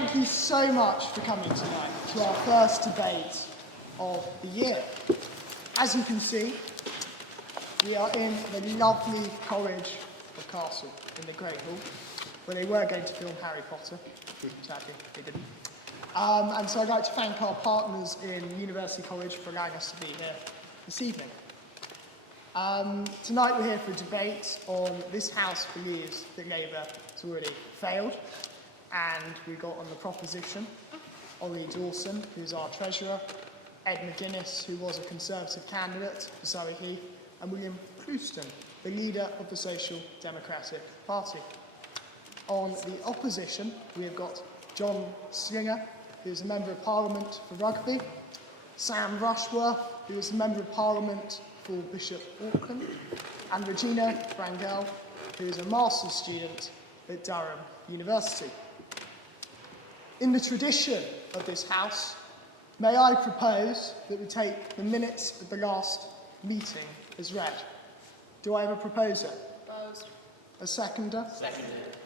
thank you so much for coming tonight to our first debate of the year. As you can see, we are in the lovely College of Castle in the Great Hall, where they were going to film Harry Potter. Sadly, they didn't. And so I'd like to thank our partners in University College for allowing us to be here this evening. Tonight we're here for a debate on this House believes that Labour has already failed, and we've got on the proposition Ollie Dawson, who's our Treasurer, Ed McGuinness, who was a Conservative candidate for Surrey Heath, and William Clouston, the leader of the Social Democratic Party. On the opposition, we have got John Slinger, who is a Member of Parliament for Rugby, Sam Rushworth, who is a Member of Parliament for Bishop Auckland, and Regina, Rangel, who is a Master's student at Durham University. In the tradition of this House, may I propose that we take the minutes of the last meeting as read. Do I have a proposer? Proposed. A seconder? Seconded.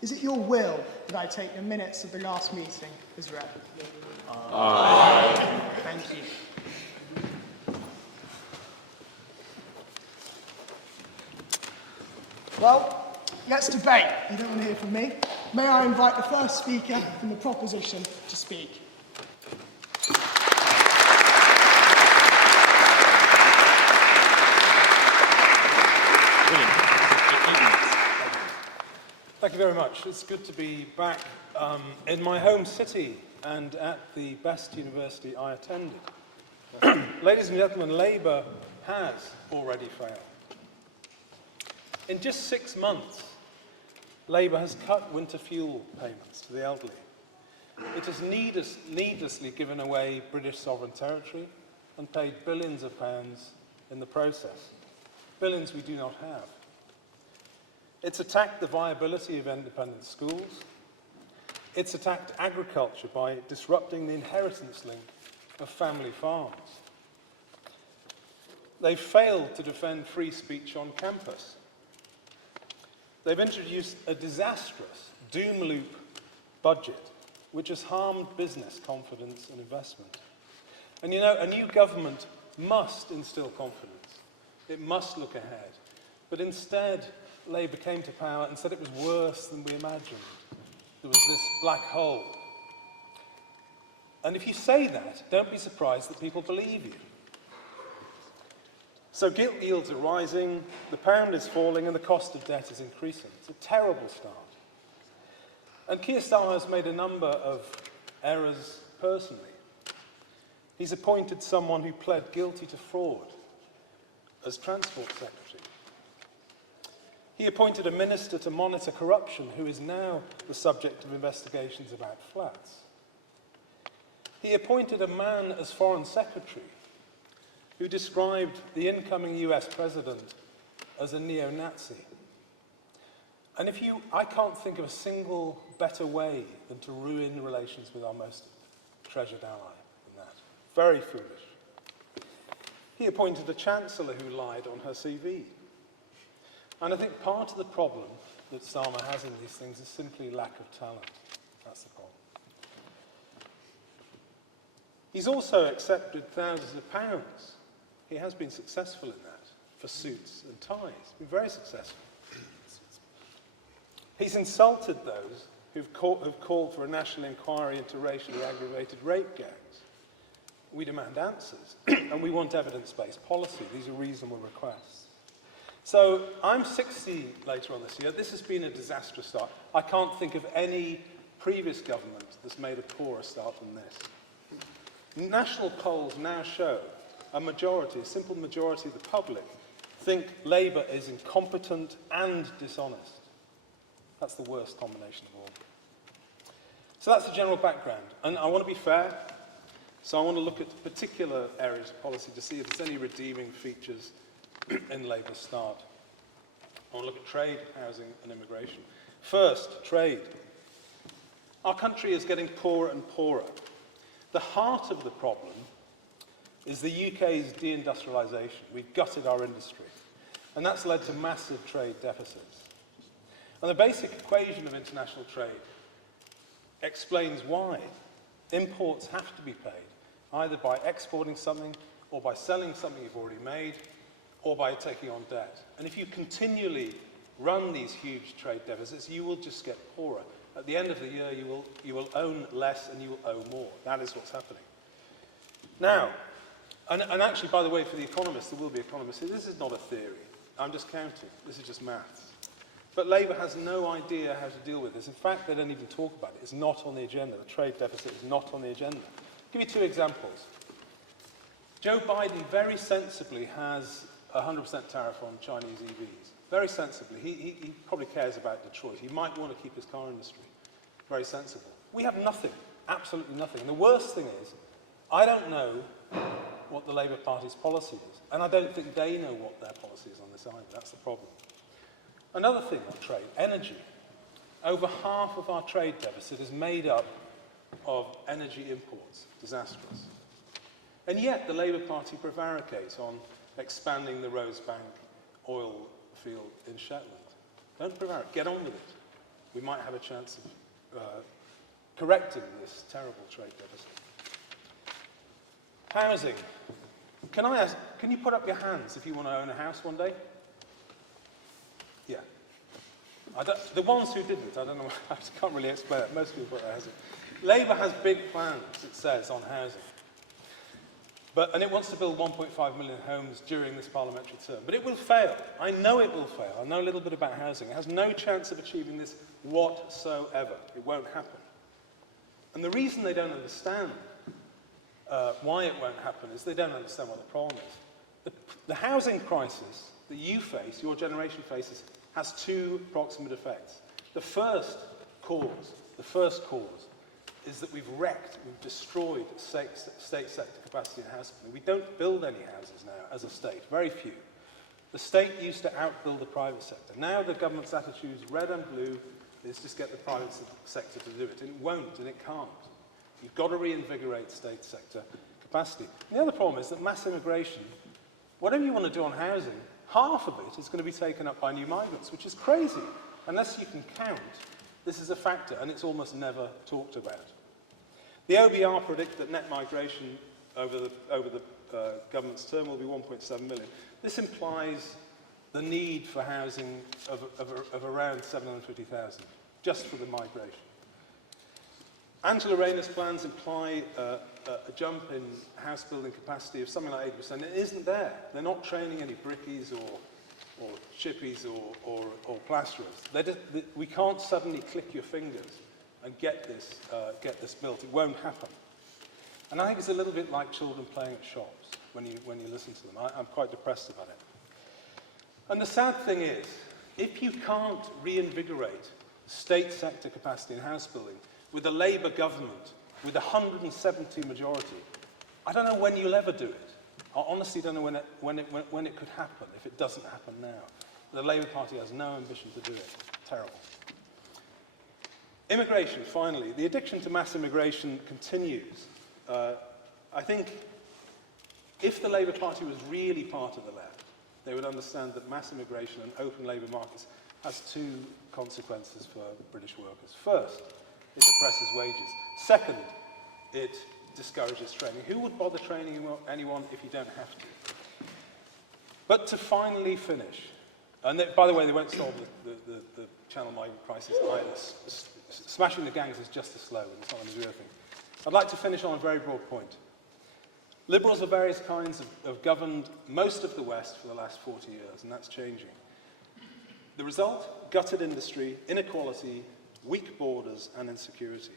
Is it your will that I take the minutes of the last meeting as read? Aye. Thank you. Well, let's debate. You don't want to hear from me. May I invite the first speaker from the proposition to speak? Thank you very much. It's good to be back in my home city and at the best university I attended. Ladies and gentlemen, Labour has already failed. In just 6 months, Labour has cut winter fuel payments to the elderly. It has needlessly given away British sovereign territory and paid billions of pounds in the process. Billions we do not have. It's attacked the viability of independent schools. It's attacked agriculture by disrupting the inheritance link of family farms. They've failed to defend free speech on campus. They've introduced a disastrous doom loop budget, which has harmed business confidence and investment. And you know, a new government must instill confidence. It must look ahead. But instead, Labour came to power and said it was worse than we imagined. There was this black hole. And if you say that, don't be surprised that people believe you. So gilt yields are rising, the pound is falling, and the cost of debt is increasing. It's a terrible start. And Keir Starmer has made a number of errors personally. He's appointed someone who pled guilty to fraud as Transport Secretary. He appointed a minister to monitor corruption who is now the subject of investigations about flats. He appointed a man as Foreign Secretary who described the incoming US president as a neo-Nazi. And I can't think of a single better way than to ruin relations with our most treasured ally than that. Very foolish. He appointed a chancellor who lied on her CV. And I think part of the problem that Starmer has in these things is simply lack of talent. That's the problem. He's also accepted thousands of pounds. He has been successful in that for suits and ties. He's been very successful. He's insulted those who've called for a national inquiry into racially aggravated rape gangs. We demand answers, and we want evidence-based policy. These are reasonable requests. So I'm 60 later on this year. This has been a disastrous start. I can't think of any previous government that's made a poorer start than this. National polls now show a simple majority of the public think Labour is incompetent and dishonest. That's the worst combination of all. So that's the general background. And I want to be fair, so I want to look at particular areas of policy to see if there's any redeeming features in Labour's start. I want to look at trade, housing and immigration. First, trade. Our country is getting poorer and poorer. The heart of the problem is the UK's deindustrialisation. We've gutted our industry. And that's led to massive trade deficits. And the basic equation of international trade explains why imports have to be paid, either by exporting something or by selling something you've already made or by taking on debt. And if you continually run these huge trade deficits, you will just get poorer. At the end of the year, you will own less and you will owe more. That is what's happening. Now, and actually, by the way, for the economists, there will be economists here, this is not a theory. I'm just counting. This is just maths. But Labour has no idea how to deal with this. In fact, they don't even talk about it. It's not on the agenda. The trade deficit is not on the agenda. I'll give you 2 examples. Joe Biden very sensibly has a 100% tariff on Chinese EVs. Very sensibly. He probably cares about Detroit. He might want to keep his car industry. Very sensible. We have nothing. Absolutely nothing. And the worst thing is, I don't know what the Labour Party's policy is. And I don't think they know what their policy is on this either. That's the problem. Another thing on trade, energy. Over half of our trade deficit is made up of energy imports. Disastrous. And yet the Labour Party prevaricates on expanding the Rosebank oil field in Shetland. Don't prevaricate. Get on with it. We might have a chance of correcting this terrible trade deficit. Housing. Can I ask, can you put up your hands if you want to own a house one day? Yeah. The ones who didn't, I don't know, I can't really explain it. Most people put their hands up. Labour has big plans, it says, on housing. And it wants to build 1.5 million homes during this parliamentary term. But it will fail. I know it will fail. I know a little bit about housing. It has no chance of achieving this whatsoever. It won't happen. And the reason they don't understand why it won't happen is they don't understand what the problem is. The housing crisis that you face, your generation faces, has 2 proximate effects. The first cause is that we've destroyed state sector capacity in house building. We don't build any houses now as a state, very few. The state used to outbuild the private sector. Now the government's attitudes, red and blue, is just get the private sector to do it. And it won't and it can't. You've got to reinvigorate state sector capacity. And the other problem is that mass immigration, whatever you want to do on housing, half of it is going to be taken up by new migrants, which is crazy. Unless you can count, this is a factor, and it's almost never talked about. The OBR predict that net migration over the government's term will be 1.7 million. This implies the need for housing of around 750,000, just for the migration. Angela Rayner's plans imply a jump in house building capacity of something like 80%. It isn't there. They're not training any brickies or chippies or plasterers. We can't suddenly click your fingers and get this built. It won't happen. And I think it's a little bit like children playing at shops when you listen to them. I'm quite depressed about it. And the sad thing is, if you can't reinvigorate state sector capacity in house building with a Labour government with a 170 majority, I don't know when you'll ever do it. I honestly don't know when it could happen, if it doesn't happen now. The Labour Party has no ambition to do it. Terrible. Immigration, finally. The addiction to mass immigration continues. I think if the Labour Party was really part of the left, they would understand that mass immigration and open labour markets has 2 consequences for British workers. First, it depresses wages. Second, it discourages training. Who would bother training anyone if you don't have to? But to finally finish, and by the way, they won't solve the channel migrant crisis either. Smashing the gangs is just as slow, and it's not going to do anything. I'd like to finish on a very broad point. Liberals of various kinds have governed most of the West for the last 40 years, and that's changing. The result? Gutted industry, inequality, weak borders, and insecurity.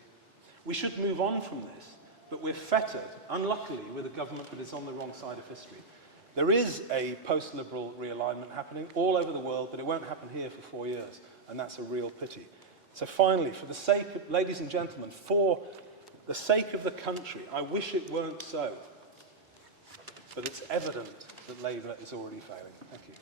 We should move on from this, but we're fettered, unluckily, with a government that is on the wrong side of history. There is a post-liberal realignment happening all over the world, but it won't happen here for 4 years, and that's a real pity. So finally, for the sake of, ladies and gentlemen, for the sake of the country, I wish it weren't so, but it's evident that Labour is already failing. Thank you.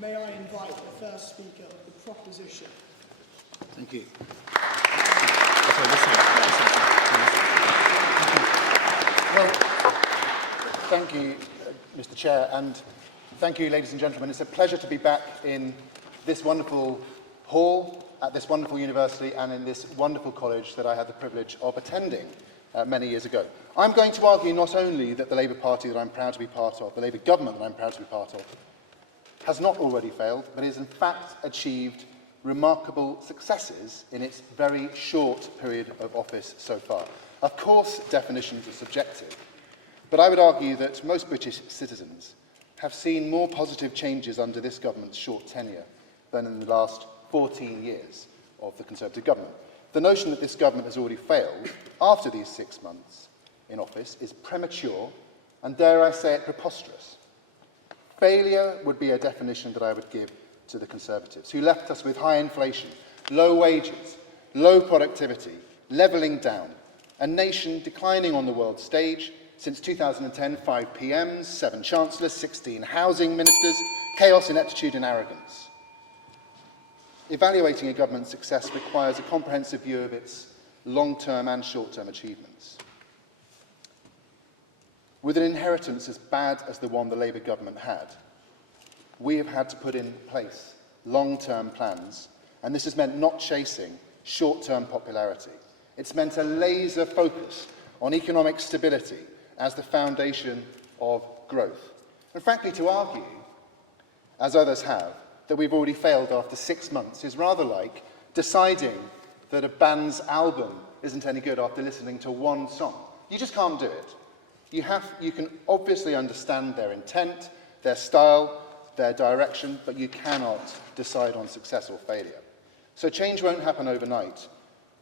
May I invite the first speaker of the proposition? Thank you. Well, Thank you, Mr. Chair, and thank you, ladies and gentlemen. It's a pleasure to be back in this wonderful hall, at this wonderful university, and in this wonderful college that I had the privilege of attending many years ago. I'm going to argue not only that the Labour Party that I'm proud to be part of, the Labour government that I'm proud to be part of, has not already failed, but has in fact achieved remarkable successes in its very short period of office so far. Of course, definitions are subjective, but I would argue that most British citizens have seen more positive changes under this government's short tenure than in the last 14 years of the Conservative government. The notion that this government has already failed after these 6 months in office is premature and, dare I say it, preposterous. Failure would be a definition that I would give to the Conservatives, who left us with high inflation, low wages, low productivity, levelling down, a nation declining on the world stage. Since 2010, 5 PMs, 7 chancellors, 16 housing ministers, chaos, ineptitude and arrogance. Evaluating a government's success requires a comprehensive view of its long-term and short-term achievements. With an inheritance as bad as the one the Labour government had, we have had to put in place long-term plans, and this has meant not chasing short-term popularity. It's meant a laser focus on economic stability as the foundation of growth. And frankly, to argue, as others have, that we've already failed after 6 months is rather like deciding that a band's album isn't any good after listening to one song. You just can't do it. You can obviously understand their intent, their style, their direction, but you cannot decide on success or failure. So change won't happen overnight,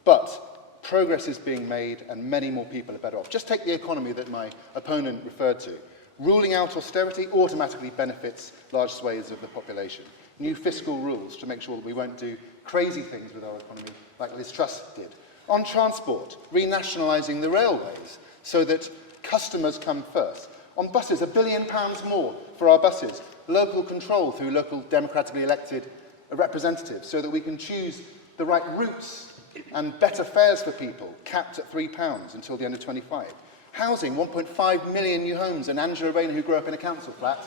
but progress is being made and many more people are better off. Just take the economy that my opponent referred to. Ruling out austerity automatically benefits large swathes of the population. New fiscal rules to make sure that we won't do crazy things with our economy like Liz Truss did. On transport, renationalising the railways so that customers come first. On buses, £1 billion more for our buses. Local control through local democratically elected representatives so that we can choose the right routes and better fares for people, capped at £3 until the end of 25. Housing, 1.5 million new homes, and Angela Rayner, who grew up in a council flat,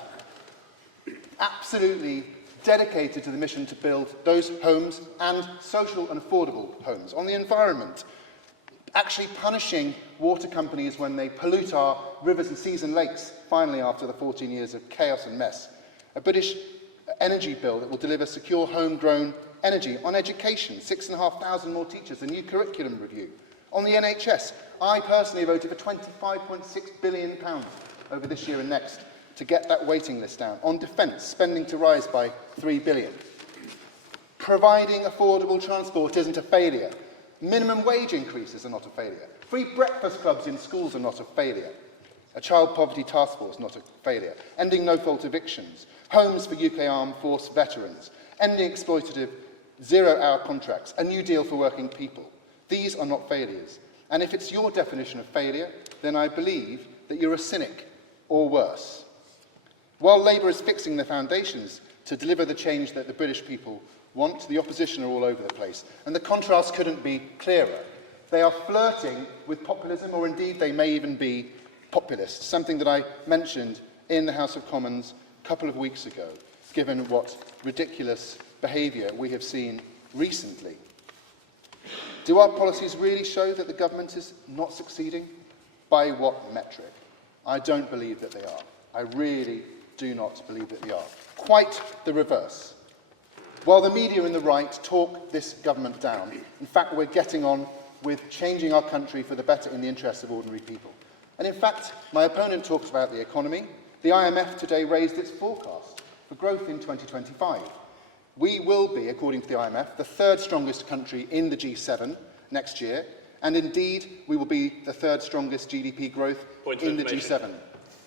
absolutely dedicated to the mission to build those homes and social and affordable homes. On the environment, actually punishing water companies when they pollute our rivers and seas and lakes, finally after the 14 years of chaos and mess. A British energy bill that will deliver secure homegrown energy. On education, 6,500 more teachers, a new curriculum review. On the NHS, I personally voted for £25.6 billion over this year and next to get that waiting list down. On defence, spending to rise by £3 billion. Providing affordable transport isn't a failure. Minimum wage increases are not a failure. Free breakfast clubs in schools are not a failure. A child poverty task force, not a failure. Ending no-fault evictions. Homes for UK Armed Force veterans. Ending exploitative zero-hour contracts. A new deal for working people. These are not failures. And if it's your definition of failure, then I believe that you're a cynic, or worse. While Labour is fixing the foundations to deliver the change that the British people want, the opposition are all over the place. And the contrast couldn't be clearer. They are flirting with populism, or indeed they may even be populists, something that I mentioned in the House of Commons a couple of weeks ago, given what ridiculous behaviour we have seen recently. Do our policies really show that the government is not succeeding? By what metric? I don't believe that they are. I really do not believe that they are. Quite the reverse. While the media and the right talk this government down, in fact, we're getting on with changing our country for the better in the interests of ordinary people. And in fact, my opponent talks about the economy. The IMF today raised its forecast for growth in 2025. We will be, according to the IMF, the third strongest country in the G7 next year, and indeed, we will be the third strongest GDP growth in the G7.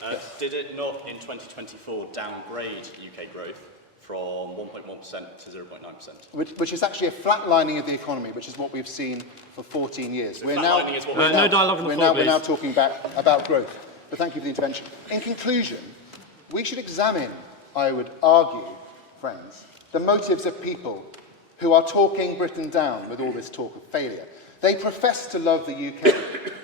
Yes. Did it not, in 2024, downgrade UK growth from 1.1% to 0.9%? Which is actually a flatlining of the economy, which is what we've seen for 14 years. We're now talking about growth. But thank you for the intervention. In conclusion, we should examine, I would argue, friends, the motives of people who are talking Britain down with all this talk of failure. They profess to love the UK,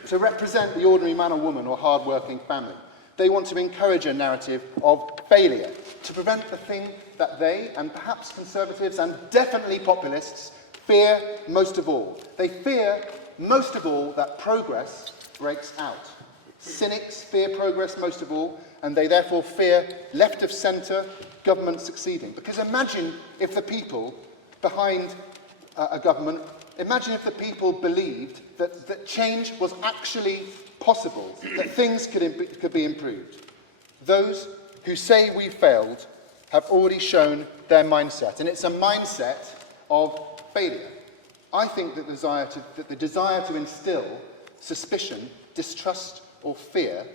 to represent the ordinary man or woman or hard-working family. They want to encourage a narrative of failure, to prevent the thing that they, and perhaps Conservatives and definitely populists, fear most of all. They fear most of all that progress breaks out. Cynics fear progress most of all, and they therefore fear left of centre government succeeding. Because imagine if the people behind a government, imagine if the people believed that change was actually possible, that things could be improved. Those who say we failed have already shown their mindset, and it's a mindset of failure. I think that the desire to instill suspicion, distrust, or fear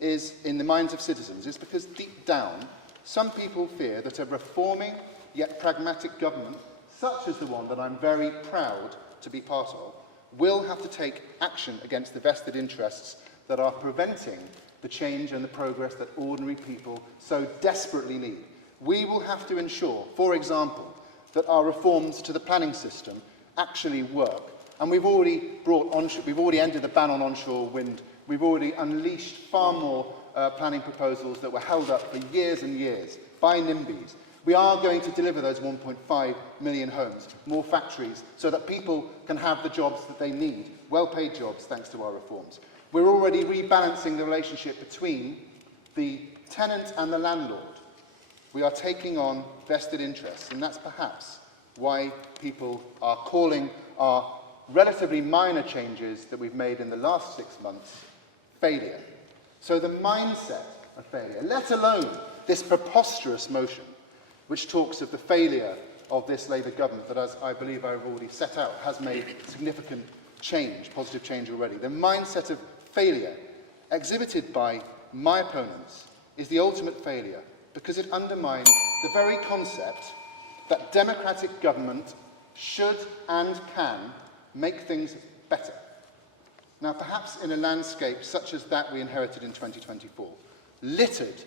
is in the minds of citizens is because deep down, some people fear that a reforming yet pragmatic government, such as the one that I'm very proud to be part of, will have to take action against the vested interests that are preventing the change and the progress that ordinary people so desperately need. We will have to ensure, for example, that our reforms to the planning system actually work. And we've already ended the ban on onshore wind. We've already unleashed far more planning proposals that were held up for years and years by NIMBYs. We are going to deliver those 1.5 million homes, more factories, so that people can have the jobs that they need, well-paid jobs, thanks to our reforms. We're already rebalancing the relationship between the tenant and the landlord. We are taking on vested interests, and that's perhaps why people are calling our relatively minor changes that we've made in the last 6 months failure. So the mindset of failure, let alone this preposterous motion, which talks of the failure of this Labour government that, as I believe I've already set out, has made significant change, positive change already. The mindset of failure exhibited by my opponents is the ultimate failure because it undermines the very concept that democratic government should and can make things better. Now, perhaps in a landscape such as that we inherited in 2024, littered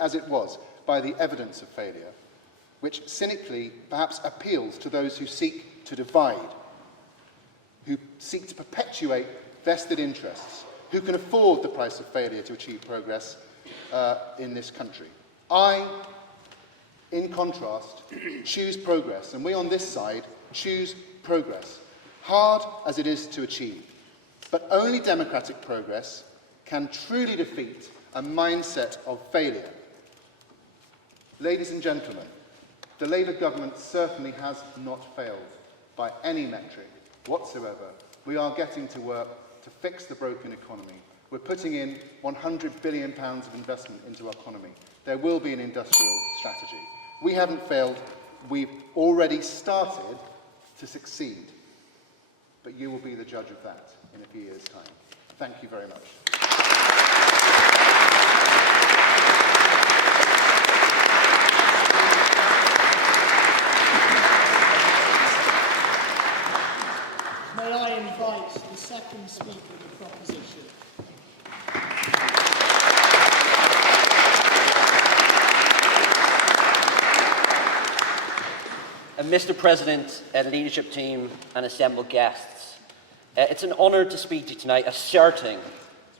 as it was by the evidence of failure, which cynically perhaps appeals to those who seek to divide, who seek to perpetuate vested interests, who can afford the price of failure to achieve progress in this country. I, in contrast, choose progress, and we on this side choose progress, hard as it is to achieve. But only democratic progress can truly defeat a mindset of failure. Ladies and gentlemen, the Labour government certainly has not failed by any metric whatsoever. We are getting to work to fix the broken economy. We're putting in £100 billion of investment into our economy. There will be an industrial strategy. We haven't failed. We've already started to succeed. But you will be the judge of that in a few years' time. Thank you very much. May I invite the second speaker of the proposition? Mr. President, leadership team and assembled guests, it's an honour to speak to you tonight asserting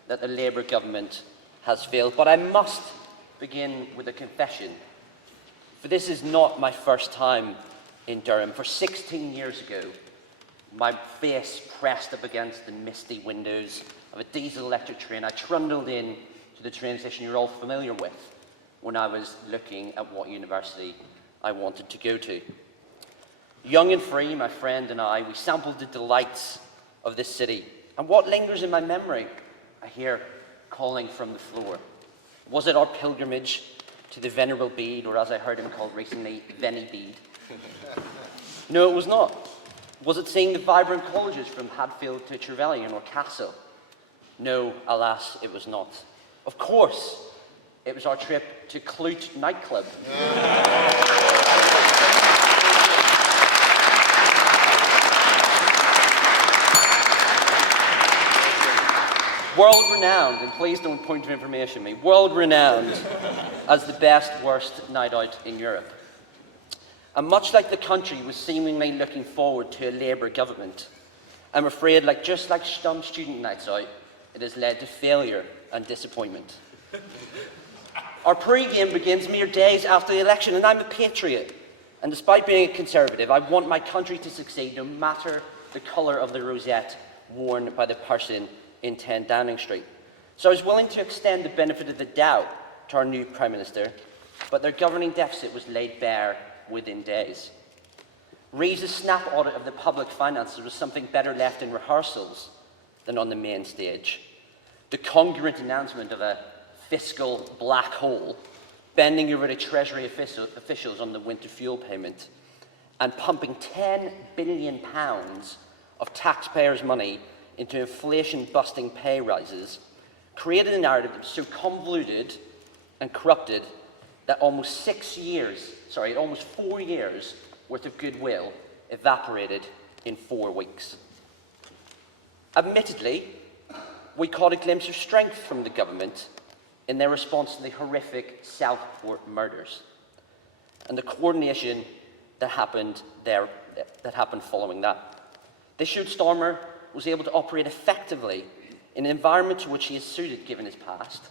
that the Labour government has failed, but I must begin with a confession, for this is not my first time in Durham. For 16 years ago, my face pressed up against the misty windows of a diesel electric train. I trundled in to the train station you're all familiar with when I was looking at what university I wanted to go to. Young and free, my friend and I, we sampled the delights of this city. And what lingers in my memory, I hear calling from the floor. Was it our pilgrimage to the Venerable Bede, or as I heard him called recently, Venny Bede? No, it was not. Was it seeing the vibrant colleges from Hadfield to Trevelyan or Castle? No, alas, it was not. Of course, it was our trip to Clouston nightclub. World-renowned, and please don't point to information me, world-renowned as the best, worst night out in Europe. And much like the country was seemingly looking forward to a Labour government, I'm afraid, just like some student nights out, it has led to failure and disappointment. Our pre-game begins mere days after the election, and I'm a patriot. And despite being a Conservative, I want my country to succeed no matter the colour of the rosette worn by the person in 10 Downing Street. So I was willing to extend the benefit of the doubt to our new Prime Minister, but their governing deficit was laid bare within days. Rees' snap audit of the public finances was something better left in rehearsals than on the main stage. The congruent announcement of a fiscal black hole, bending over to Treasury officials on the winter fuel payment, and pumping £10 billion of taxpayers' money into inflation-busting pay rises, created a narrative that was so convoluted and corrupted that almost 4 years worth of goodwill evaporated in 4 weeks. Admittedly, we caught a glimpse of strength from the government in their response to the horrific Southport murders and the coordination that happened following that. They showed Starmer was able to operate effectively in an environment to which he is suited given his past.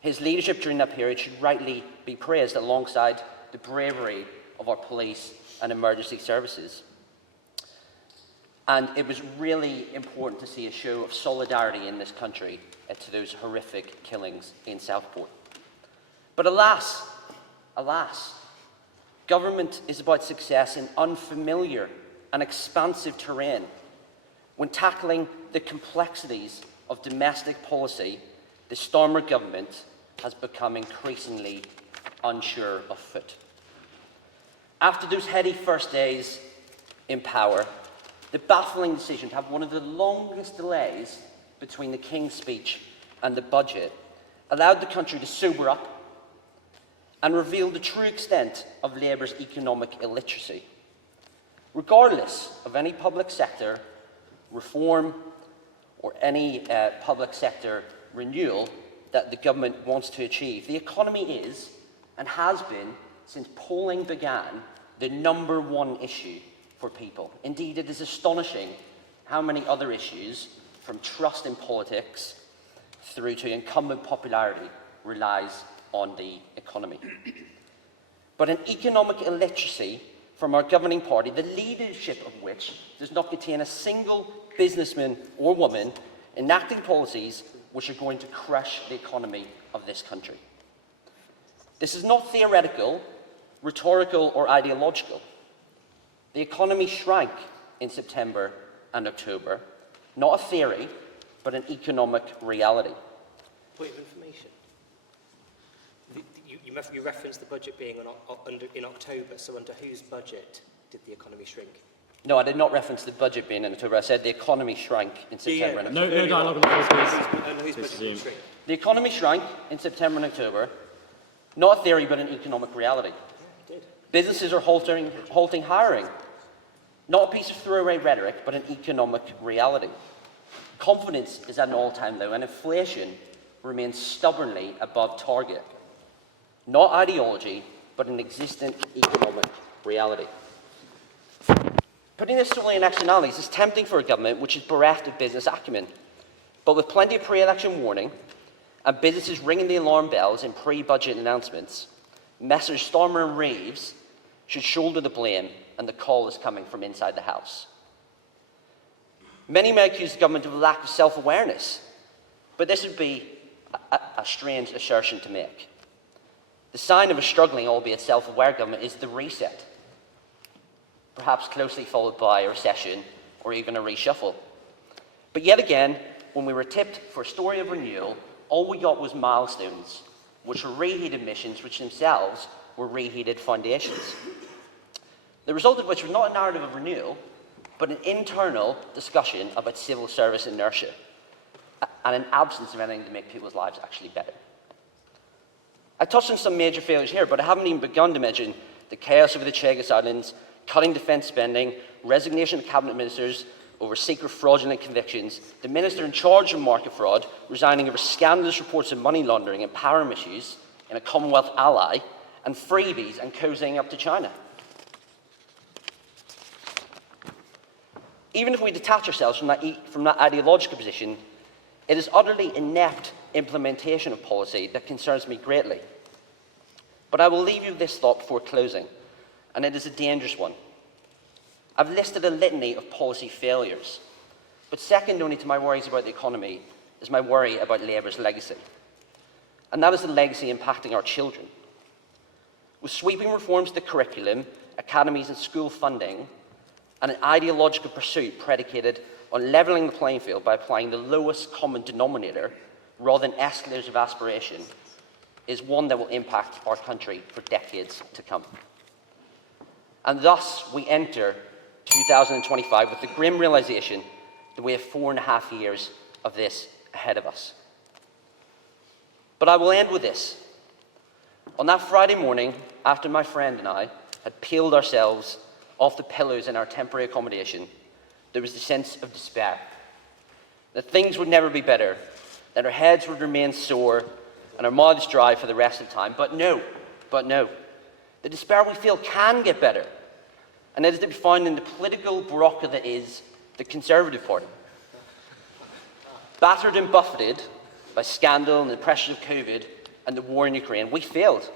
His leadership during that period should rightly be praised alongside the bravery of our police and emergency services. And it was really important to see a show of solidarity in this country to those horrific killings in Southport. But alas, government is about success in unfamiliar and expansive terrain. When tackling the complexities of domestic policy, the Starmer government has become increasingly unsure of foot. After those heady first days in power, the baffling decision to have one of the longest delays between the King's speech and the budget allowed the country to sober up and reveal the true extent of Labour's economic illiteracy. Regardless of any public sector reform or any public sector renewal that the government wants to achieve, the economy is, and has been since polling began, the #1 issue for people. Indeed, it is astonishing how many other issues, from trust in politics through to incumbent popularity, relies on the economy. But an economic illiteracy from our governing party, the leadership of which does not contain a single businessman or woman enacting policies which are going to crush the economy of this country. This is not theoretical, rhetorical, or ideological. The economy shrank in September and October, not a theory, but an economic reality. Point of information. You referenced the budget being in October, so under whose budget did the economy shrink? No, I did not reference the budget being in October. I said the economy shrank in September and October. No dialogue on the floor, please. Under whose budget did it shrink? The economy shrank in September and October, not a theory, but an economic reality. Yeah, it did. Businesses are halting hiring, not a piece of throwaway rhetoric, but an economic reality. Confidence is at an all-time low, and inflation remains stubbornly above target. Not ideology, but an existent economic reality. Putting this solely in externalities is tempting for a government which is bereft of business acumen. But with plenty of pre-election warning and businesses ringing the alarm bells in pre-budget announcements, Messrs Starmer and Reeves should shoulder the blame, and the call is coming from inside the House. Many may accuse the government of a lack of self-awareness, but this would be a strange assertion to make. The sign of a struggling, albeit self-aware government is the reset, perhaps closely followed by a recession or even a reshuffle. But yet again, when we were tipped for a story of renewal, all we got was milestones, which were reheated missions, which themselves were reheated foundations. The result of which was not a narrative of renewal, but an internal discussion about civil service inertia and an absence of anything to make people's lives actually better. I touched on some major failures here, but I haven't even begun to mention the chaos over the Chagos Islands, cutting defence spending, resignation of cabinet ministers over secret fraudulent convictions, the minister in charge of market fraud resigning over scandalous reports of money laundering and power misuse in a Commonwealth ally, and freebies and cozying up to China. Even if we detach ourselves from that ideological position, it is utterly inept implementation of policy that concerns me greatly. But I will leave you with this thought before closing, and it is a dangerous one. I've listed a litany of policy failures, but second only to my worries about the economy is my worry about Labour's legacy. And that is the legacy impacting our children. With sweeping reforms to the curriculum, academies and school funding, and an ideological pursuit predicated on levelling the playing field by applying the lowest common denominator rather than escalators of aspiration, is one that will impact our country for decades to come. And thus we enter 2025 with the grim realisation that we have 4.5 years of this ahead of us. But I will end with this. On that Friday morning, after my friend and I had peeled ourselves off the pillows in our temporary accommodation, there was the sense of despair. That things would never be better, that our heads would remain sore and our mouths dry for the rest of the time. But no. The despair we feel can get better. And it is to be found in the political barocca that is the Conservative Party. Battered and buffeted by scandal and the pressures of COVID and the war in Ukraine, we failed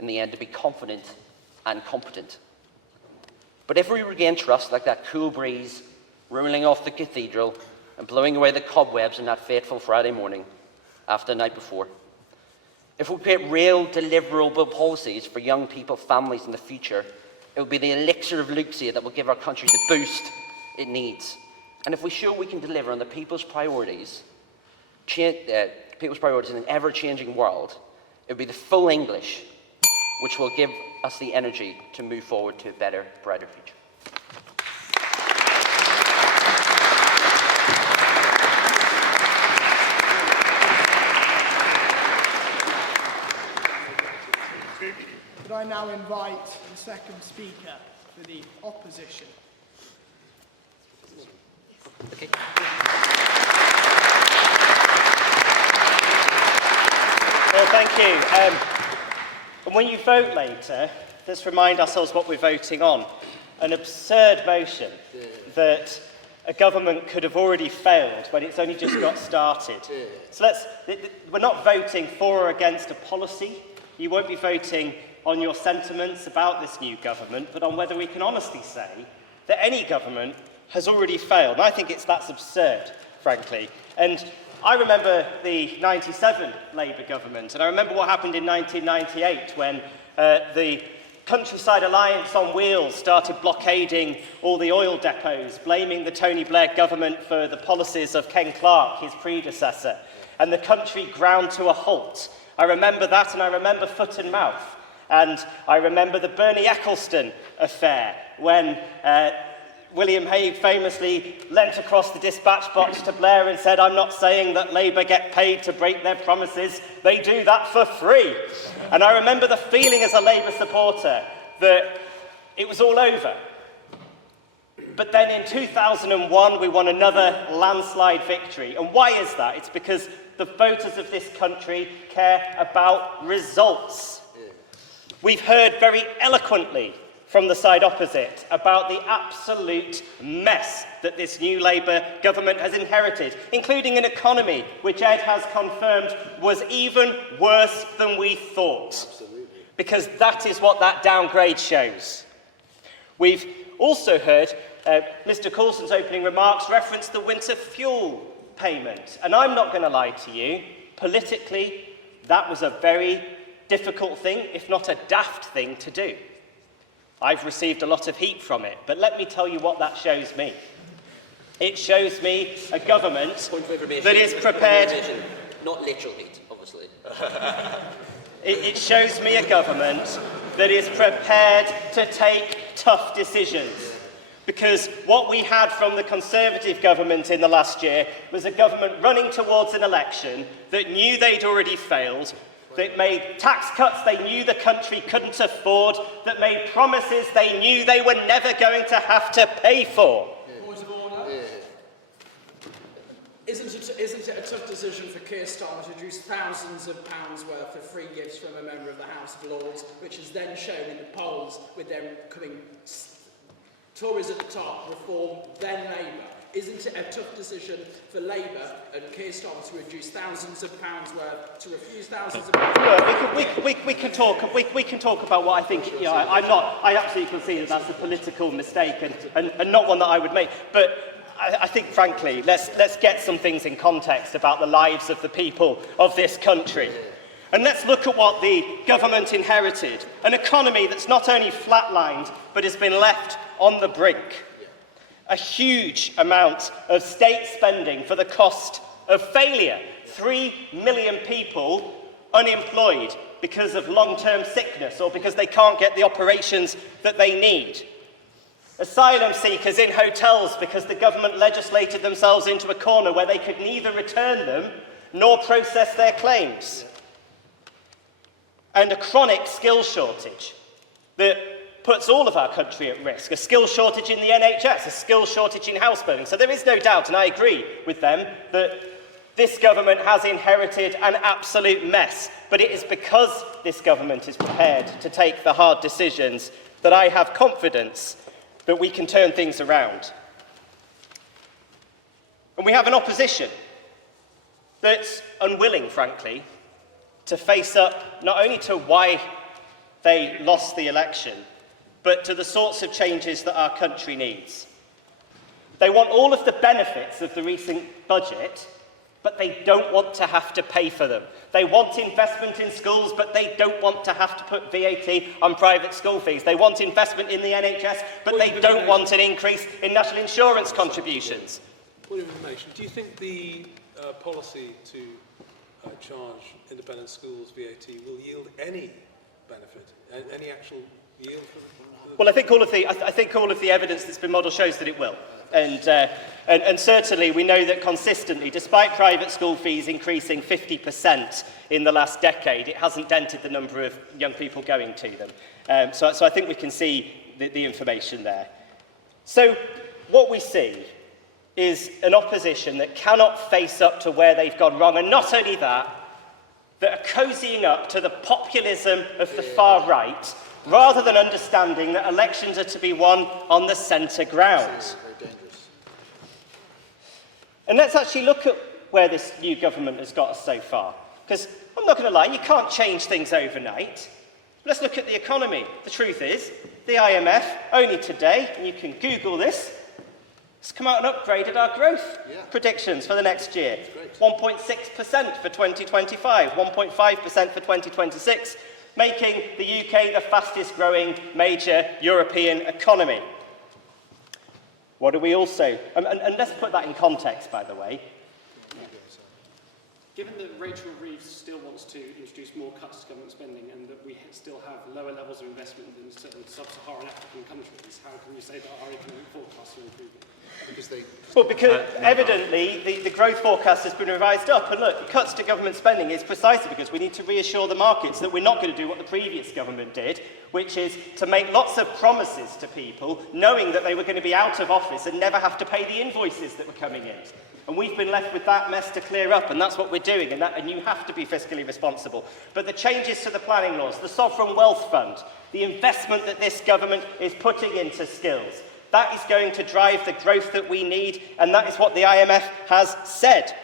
in the end to be confident and competent. But if we regain trust like that cool breeze rolling off the cathedral and blowing away the cobwebs on that fateful Friday morning after the night before, if we create real deliverable policies for young people, families in the future, it will be the elixir of luxury that will give our country the boost it needs. And if we show we can deliver on the people's priorities in an ever-changing world, it will be the full English which will give us the energy to move forward to a better, brighter future. Could I now invite the second speaker for the opposition? Okay. Well, thank you. And when you vote later, let's remind ourselves what we're voting on. An absurd motion that a government could have already failed when it's only just got started. So we're not voting for or against a policy. You won't be voting on your sentiments about this new government, but on whether we can honestly say that any government has already failed. And I think that's absurd, frankly. And I remember the 97 Labour government, and I remember what happened in 1998 when the Countryside Alliance on Wheels started blockading all the oil depots, blaming the Tony Blair government for the policies of Ken Clarke, his predecessor, and the country ground to a halt. I remember that, and I remember foot and mouth. And I remember the Bernie Ecclestone affair when William Hague famously leant across the dispatch box to Blair and said, "I'm not saying that Labour get paid to break their promises, they do that for free." And I remember the feeling as a Labour supporter that it was all over. But then in 2001 we won another landslide victory. And why is that? It's because the voters of this country care about results. We've heard very eloquently from the side opposite about the absolute mess that this new Labour government has inherited, including an economy which Ed has confirmed was even worse than we thought. Absolutely. Because that is what that downgrade shows. We've also heard Mr. Coulson's opening remarks reference the winter fuel payment. And I'm not going to lie to you, politically, that was a very difficult thing, if not a daft thing to do. I've received a lot of heat from it, but let me tell you what that shows me. It shows me a government that is prepared... Not literal heat, obviously. It shows me a government that is prepared to take tough decisions. Because what we had from the Conservative government in the last year was a government running towards an election that knew they'd already failed, that made tax cuts they knew the country couldn't afford, that made promises they knew they were never going to have to pay for. Point of order. Isn't it a tough decision for Keir Starmer to reduce thousands of pounds worth of free gifts from a member of the House of Lords, which is then shown in the polls with them coming Tories at the top, Reform, then Labour? Isn't it a tough decision for Labour and Keir Starmer to reduce thousands of pounds worth, to refuse thousands of pounds worth? We can talk about what I think. You know, I absolutely concede that that's a political mistake and not one that I would make. But I think, frankly, let's get some things in context about the lives of the people of this country. And let's look at what the government inherited. An economy that's not only flatlined, but has been left on the brink. A huge amount of state spending for the cost of failure. 3 million people unemployed because of long-term sickness or because they can't get the operations that they need. Asylum seekers in hotels because the government legislated themselves into a corner where they could neither return them nor process their claims. And a chronic skills shortage that puts all of our country at risk. A skills shortage in the NHS, a skills shortage in house building. So there is no doubt, and I agree with them, that this government has inherited an absolute mess. But it is because this government is prepared to take the hard decisions that I have confidence that we can turn things around. And we have an opposition that's unwilling, frankly, to face up not only to why they lost the election, but to the sorts of changes that our country needs. They want all of the benefits of the recent budget, but they don't want to have to pay for them. They want investment in schools, but they don't want to have to put VAT on private school fees. They want investment in the NHS, but they don't want an increase in national insurance contributions. Point of information. Do you think the policy to charge independent schools VAT will yield any benefit, any actual yield for the... Well, I think all of the evidence that's been modelled shows that it will. And certainly we know that consistently, despite private school fees increasing 50% in the last decade, it hasn't dented the number of young people going to them. So I think we can see the information there. So what we see is an opposition that cannot face up to where they've gone wrong, and not only that, that are cozying up to the populism of the far right, rather than understanding that elections are to be won on the centre ground. And let's actually look at where this new government has got us so far. Because I'm not going to lie, you can't change things overnight. Let's look at the economy. The truth is, the IMF, only today, and you can Google this, has come out and upgraded our growth predictions for the next year. 1.6% for 2025, 1.5% for 2026, making the UK the fastest growing major European economy. What do we also... And let's put that in context, by the way. Given that Rachel Reeves still wants to introduce more cuts to government spending and that we still have lower levels of investment than certain sub-Saharan African countries, how can you say that our economic forecasts are improving? Because evidently the growth forecast has been revised up. And look, cuts to government spending is precisely because we need to reassure the markets that we're not going to do what the previous government did, which is to make lots of promises to people, knowing that they were going to be out of office and never have to pay the invoices that were coming in. And we've been left with that mess to clear up, and that's what we're doing, and you have to be fiscally responsible. But the changes to the planning laws, the Sovereign Wealth Fund, the investment that this government is putting into skills, that is going to drive the growth that we need, and that is what the IMF has said.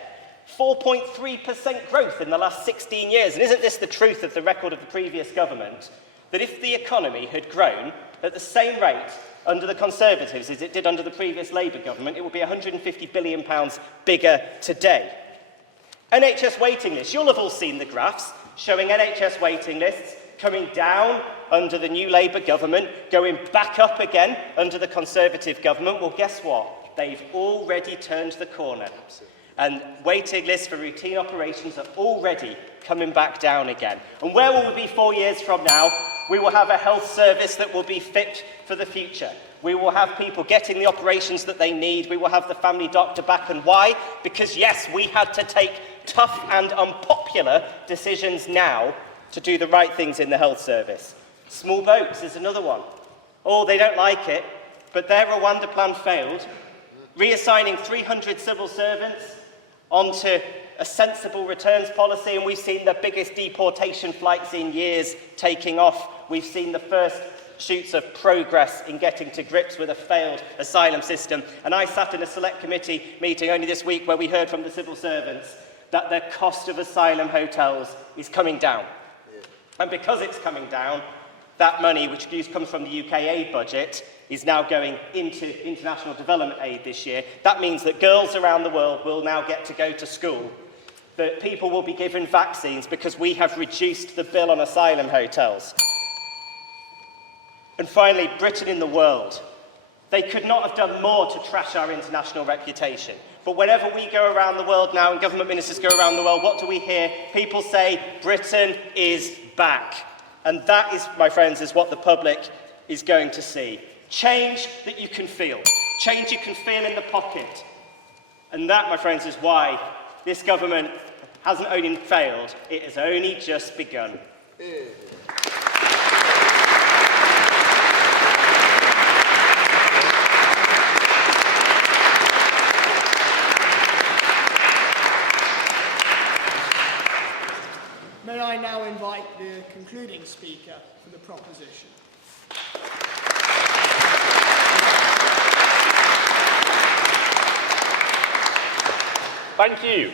4.3% growth in the last 16 years. And isn't this the truth of the record of the previous government? That if the economy had grown at the same rate under the Conservatives as it did under the previous Labour government, it would be £150 billion bigger today. NHS waiting lists. You'll have all seen the graphs showing NHS waiting lists coming down under the new Labour government, going back up again under the Conservative government. Well, guess what? They've already turned the corner. And waiting lists for routine operations are already coming back down again. And where will we be 4 years from now? We will have a health service that will be fit for the future. We will have people getting the operations that they need. We will have the family doctor back. And why? Because, yes, we had to take tough and unpopular decisions now to do the right things in the health service. Small boats is another one. Oh, they don't like it, but their Rwanda plan failed. Reassigning 300 civil servants onto a sensible returns policy, and we've seen the biggest deportation flights in years taking off. We've seen the first shoots of progress in getting to grips with a failed asylum system. And I sat in a select committee meeting only this week where we heard from the civil servants that the cost of asylum hotels is coming down. And because it's coming down, that money, which comes from the UK aid budget, is now going into international development aid this year. That means that girls around the world will now get to go to school, that people will be given vaccines because we have reduced the bill on asylum hotels. And finally, Britain in the world. They could not have done more to trash our international reputation. But whenever we go around the world now and government ministers go around the world, what do we hear? People say, Britain is back. And that is, my friends, is what the public is going to see. Change that you can feel. Change you can feel in the pocket. And that, my friends, is why this government hasn't only failed, it has only just begun. May I now invite the concluding speaker for the proposition? Thank you.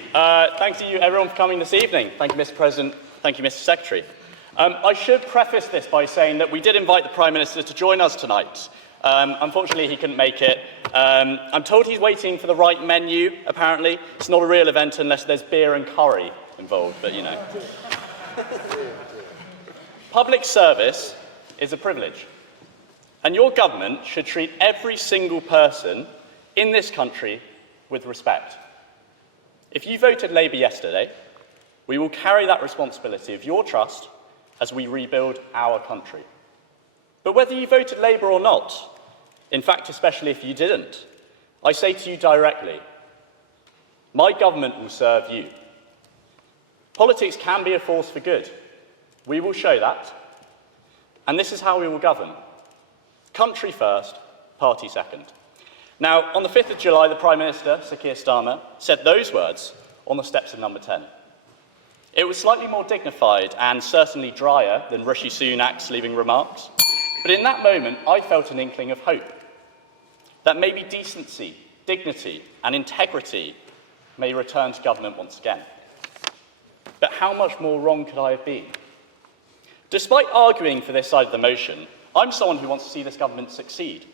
Thanks to you, everyone, for coming this evening. Thank you, Mr. President. Thank you, Mr. Secretary. I should preface this by saying that we did invite the Prime Minister to join us tonight. Unfortunately, he couldn't make it. I'm told he's waiting for the right menu, apparently. It's not a real event unless there's beer and curry involved, but you know. Public service is a privilege, and your government should treat every single person in this country with respect. If you voted Labour yesterday, we will carry that responsibility of your trust as we rebuild our country. But whether you voted Labour or not, in fact, especially if you didn't, I say to you directly, my government will serve you. Politics can be a force for good. We will show that. And this is how we will govern. Country first, party second. Now, on the 5th of July, the Prime Minister, Sir Keir Starmer, said those words on the steps of Number 10. It was slightly more dignified and certainly drier than Rishi Sunak's leaving remarks. But in that moment, I felt an inkling of hope. That maybe decency, dignity and integrity may return to government once again. But how much more wrong could I have been? Despite arguing for this side of the motion, I'm someone who wants to see this government succeed,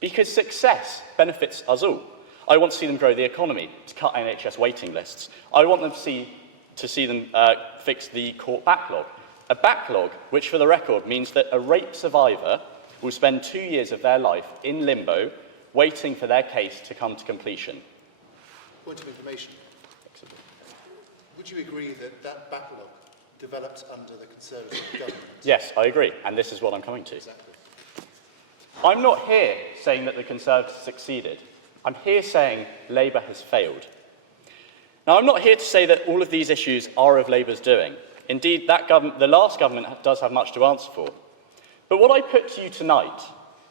because success benefits us all. I want to see them grow the economy, to cut NHS waiting lists. I want them to see them fix the court backlog, a backlog which, for the record, means that a rape survivor will spend 2 years of their life in limbo, waiting for their case to come to completion. Point of information. Would you agree that that backlog developed under the Conservative government? Yes, I agree, and this is what I'm coming to. Exactly. I'm not here saying that the Conservatives succeeded. I'm here saying Labour has failed. Now, I'm not here to say that all of these issues are of Labour's doing. Indeed, the last government does have much to answer for. But what I put to you tonight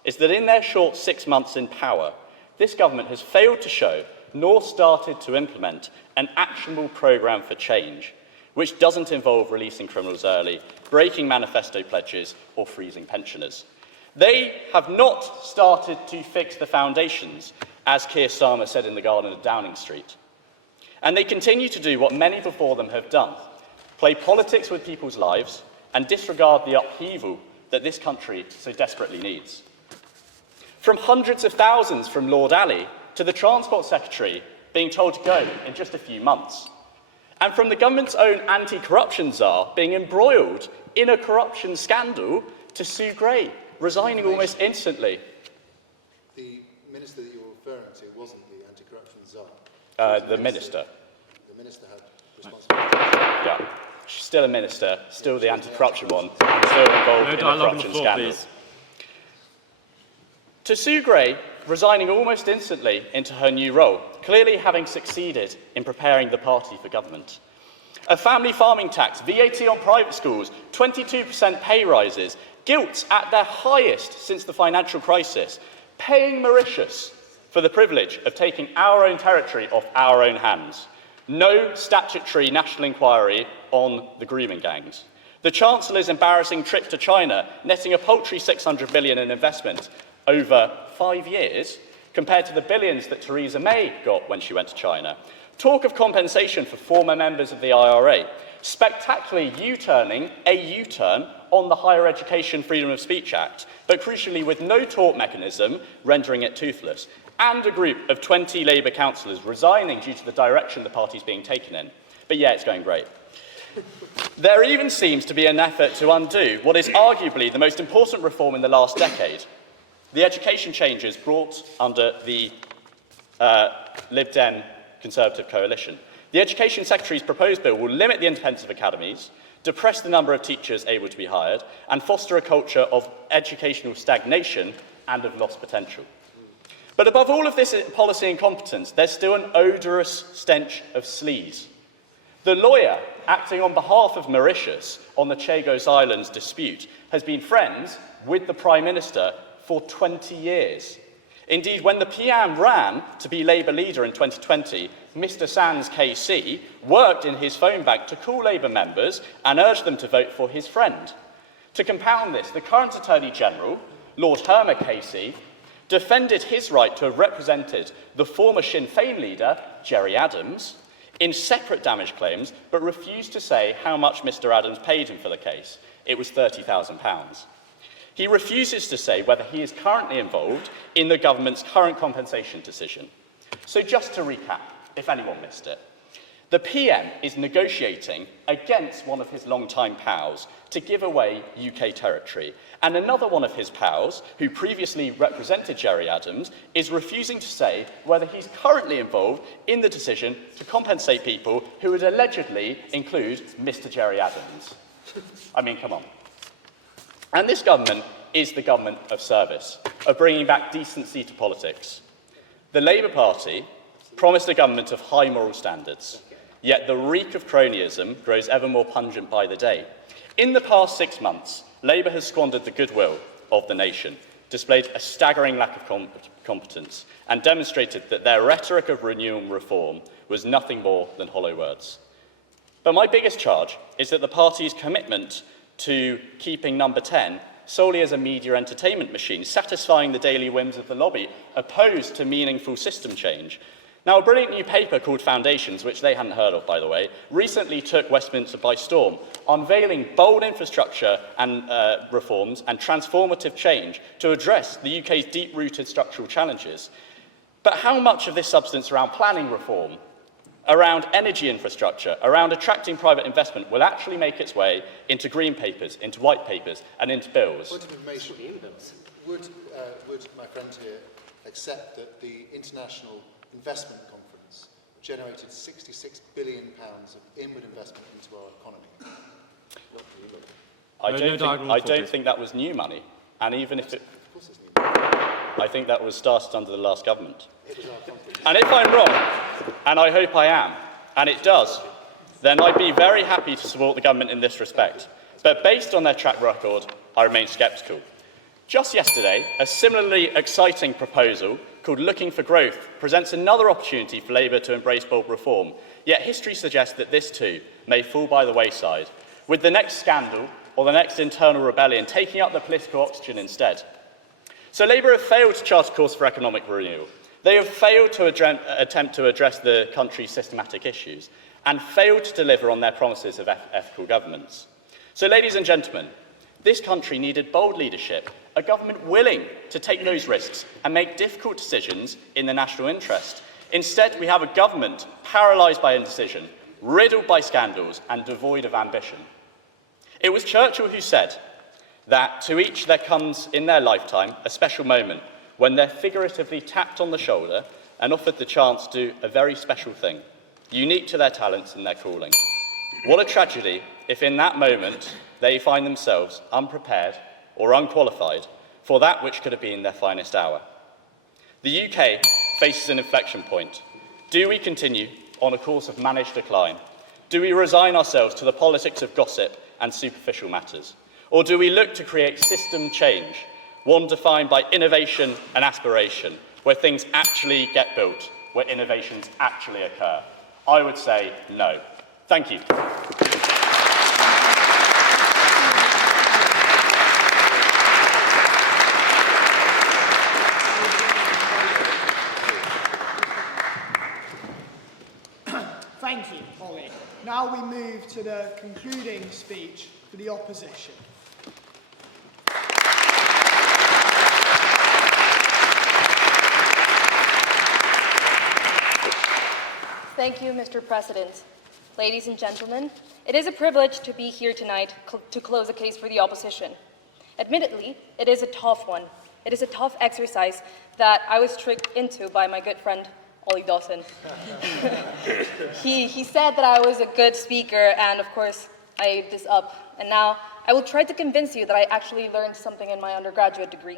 is that in their short 6 months in power, this government has failed to show nor started to implement an actionable programme for change, which doesn't involve releasing criminals early, breaking manifesto pledges, or freezing pensioners. They have not started to fix the foundations, as Keir Starmer said in the Garden of Downing Street. And they continue to do what many before them have done, play politics with people's lives and disregard the upheaval that this country so desperately needs. From hundreds of thousands from Lord Alley to the Transport Secretary being told to go in just a few months, and from the government's own anti-corruption czar being embroiled in a corruption scandal to Sue Gray, resigning almost instantly. The minister that you're referring to wasn't the anti-corruption czar. The minister. The minister had responsibility. Yeah. She's still a minister, still the anti-corruption one, still involved in a corruption scandal. To Sue Gray, resigning almost instantly into her new role, clearly having succeeded in preparing the party for government. A family farming tax, VAT on private schools, 22% pay rises, gilts at their highest since the financial crisis, paying Mauritius for the privilege of taking our own territory off our own hands. No statutory national inquiry on the grooming gangs. The Chancellor's embarrassing trip to China, netting a paltry $600 billion in investment over 5 years, compared to the billions that Theresa May got when she went to China. Talk of compensation for former members of the IRA, spectacularly U-turning a U-turn on the Higher Education Freedom of Speech Act, but crucially with no tort mechanism, rendering it toothless, and a group of 20 Labour councillors resigning due to the direction the party's being taken in. But yeah, it's going great. There even seems to be an effort to undo what is arguably the most important reform in the last decade, the education changes brought under the Lib Dem Conservative coalition. The Education Secretary's proposed bill will limit the independence of academies, depress the number of teachers able to be hired, and foster a culture of educational stagnation and of lost potential. But above all of this policy incompetence, there's still an odorous stench of sleaze. The lawyer acting on behalf of Mauritius on the Chagos Islands dispute has been friends with the Prime Minister for 20 years. Indeed, when the PM ran to be Labour leader in 2020, Mr Sands KC worked in his phone bank to call Labour members and urge them to vote for his friend. To compound this, the current Attorney General, Lord Hermer KC, defended his right to have represented the former Sinn Féin leader, Gerry Adams, in separate damage claims, but refused to say how much Mr Adams paid him for the case. It was £30,000. He refuses to say whether he is currently involved in the government's current compensation decision. So just to recap, if anyone missed it, the PM is negotiating against one of his longtime pals to give away UK territory, and another one of his pals, who previously represented Gerry Adams, is refusing to say whether he's currently involved in the decision to compensate people who would allegedly include Mr Gerry Adams. I mean, come on. And this government is the government of service, of bringing back decency to politics. The Labour Party promised a government of high moral standards, yet the reek of cronyism grows ever more pungent by the day. In the past 6 months, Labour has squandered the goodwill of the nation, displayed a staggering lack of competence, and demonstrated that their rhetoric of renewal and reform was nothing more than hollow words. But my biggest charge is that the party's commitment to keeping Number 10 solely as a media entertainment machine, satisfying the daily whims of the lobby, opposed to meaningful system change. Now, a brilliant new paper called Foundations, which they hadn't heard of, by the way, recently took Westminster by storm, unveiling bold infrastructure and reforms and transformative change to address the UK's deep-rooted structural challenges. But how much of this substance around planning reform, around energy infrastructure, around attracting private investment will actually make its way into green papers, into white papers, and into bills? Point of information. Would my friend here accept that the International Investment Conference generated £66 billion of inward investment into our economy? I don't think that was new money, and even if it... Of course it's new money. I think that was started under the last government. And if I'm wrong, and I hope I am, and it does, then I'd be very happy to support the government in this respect. But based on their track record, I remain sceptical. Just yesterday, a similarly exciting proposal called Looking for Growth presents another opportunity for Labour to embrace bold reform. Yet history suggests that this too may fall by the wayside, with the next scandal or the next internal rebellion taking up the political oxygen instead. So Labour have failed to chart a course for economic renewal. They have failed to attempt to address the country's systematic issues and failed to deliver on their promises of ethical governance. So, ladies and gentlemen, this country needed bold leadership, a government willing to take those risks and make difficult decisions in the national interest. Instead, we have a government paralysed by indecision, riddled by scandals and devoid of ambition. It was Churchill who said that to each there comes in their lifetime a special moment when they're figuratively tapped on the shoulder and offered the chance to do a very special thing, unique to their talents and their calling. What a tragedy if in that moment they find themselves unprepared or unqualified for that which could have been their finest hour. The UK faces an inflection point. Do we continue on a course of managed decline? Do we resign ourselves to the politics of gossip and superficial matters? Or do we look to create system change, one defined by innovation and aspiration, where things actually get built, where innovations actually occur? I would say no. Thank you. Now we move to the concluding speech for the opposition. Thank you, Mr. President. Ladies and gentlemen, it is a privilege to be here tonight to close a case for the opposition. Admittedly, it is a tough one. It is a tough exercise that I was tricked into by my good friend, Dawson. He said that I was a good speaker, and of course, I ate this up. And now I will try to convince you that I actually learned something in my undergraduate degree.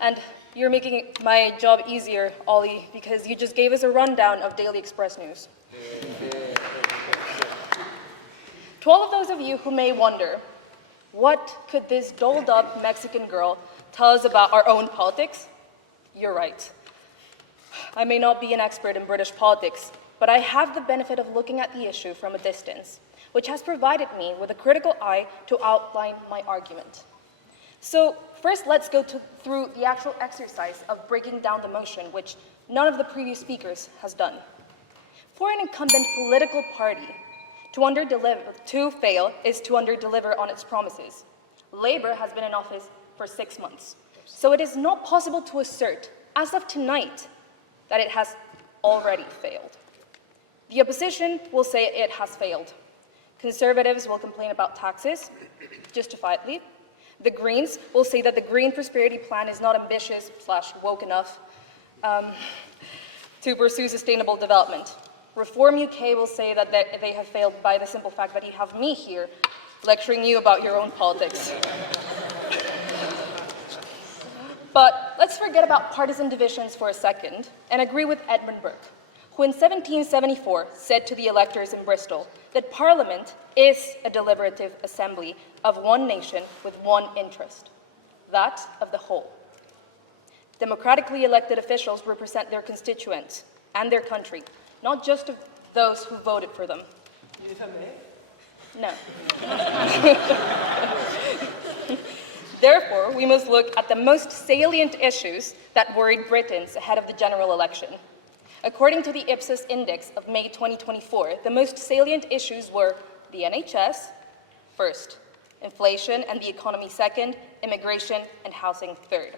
And you're making my job easier, Ollie, because you just gave us a rundown of Daily Express news. To all of those of you who may wonder, what could this dolled-up Mexican girl tell us about our own politics? You're right. I may not be an expert in British politics, but I have the benefit of looking at the issue from a distance, which has provided me with a critical eye to outline my argument. So first, let's go through the actual exercise of breaking down the motion, which none of the previous speakers has done. For an incumbent political party, to fail is to underdeliver on its promises. Labour has been in office for 6 months, so it is not possible to assert, as of tonight, that it has already failed. The opposition will say it has failed. Conservatives will complain about taxes, justifiably. The Greens will say that the Green Prosperity Plan is not ambitious / woke enough to pursue sustainable development. Reform UK will say that they have failed by the simple fact that you have me here lecturing you about your own politics. But let's forget about partisan divisions for a second and agree with Edmund Burke, who in 1774 said to the electors in Bristol that Parliament is a deliberative assembly of one nation with one interest, that of the whole. Democratically elected officials represent their constituents and their country, not just of those who voted for them. No. Therefore, we must look at the most salient issues that worried Britons ahead of the general election. According to the Ipsos Index of May 2024, the most salient issues were the NHS, first, inflation and the economy second, immigration and housing third.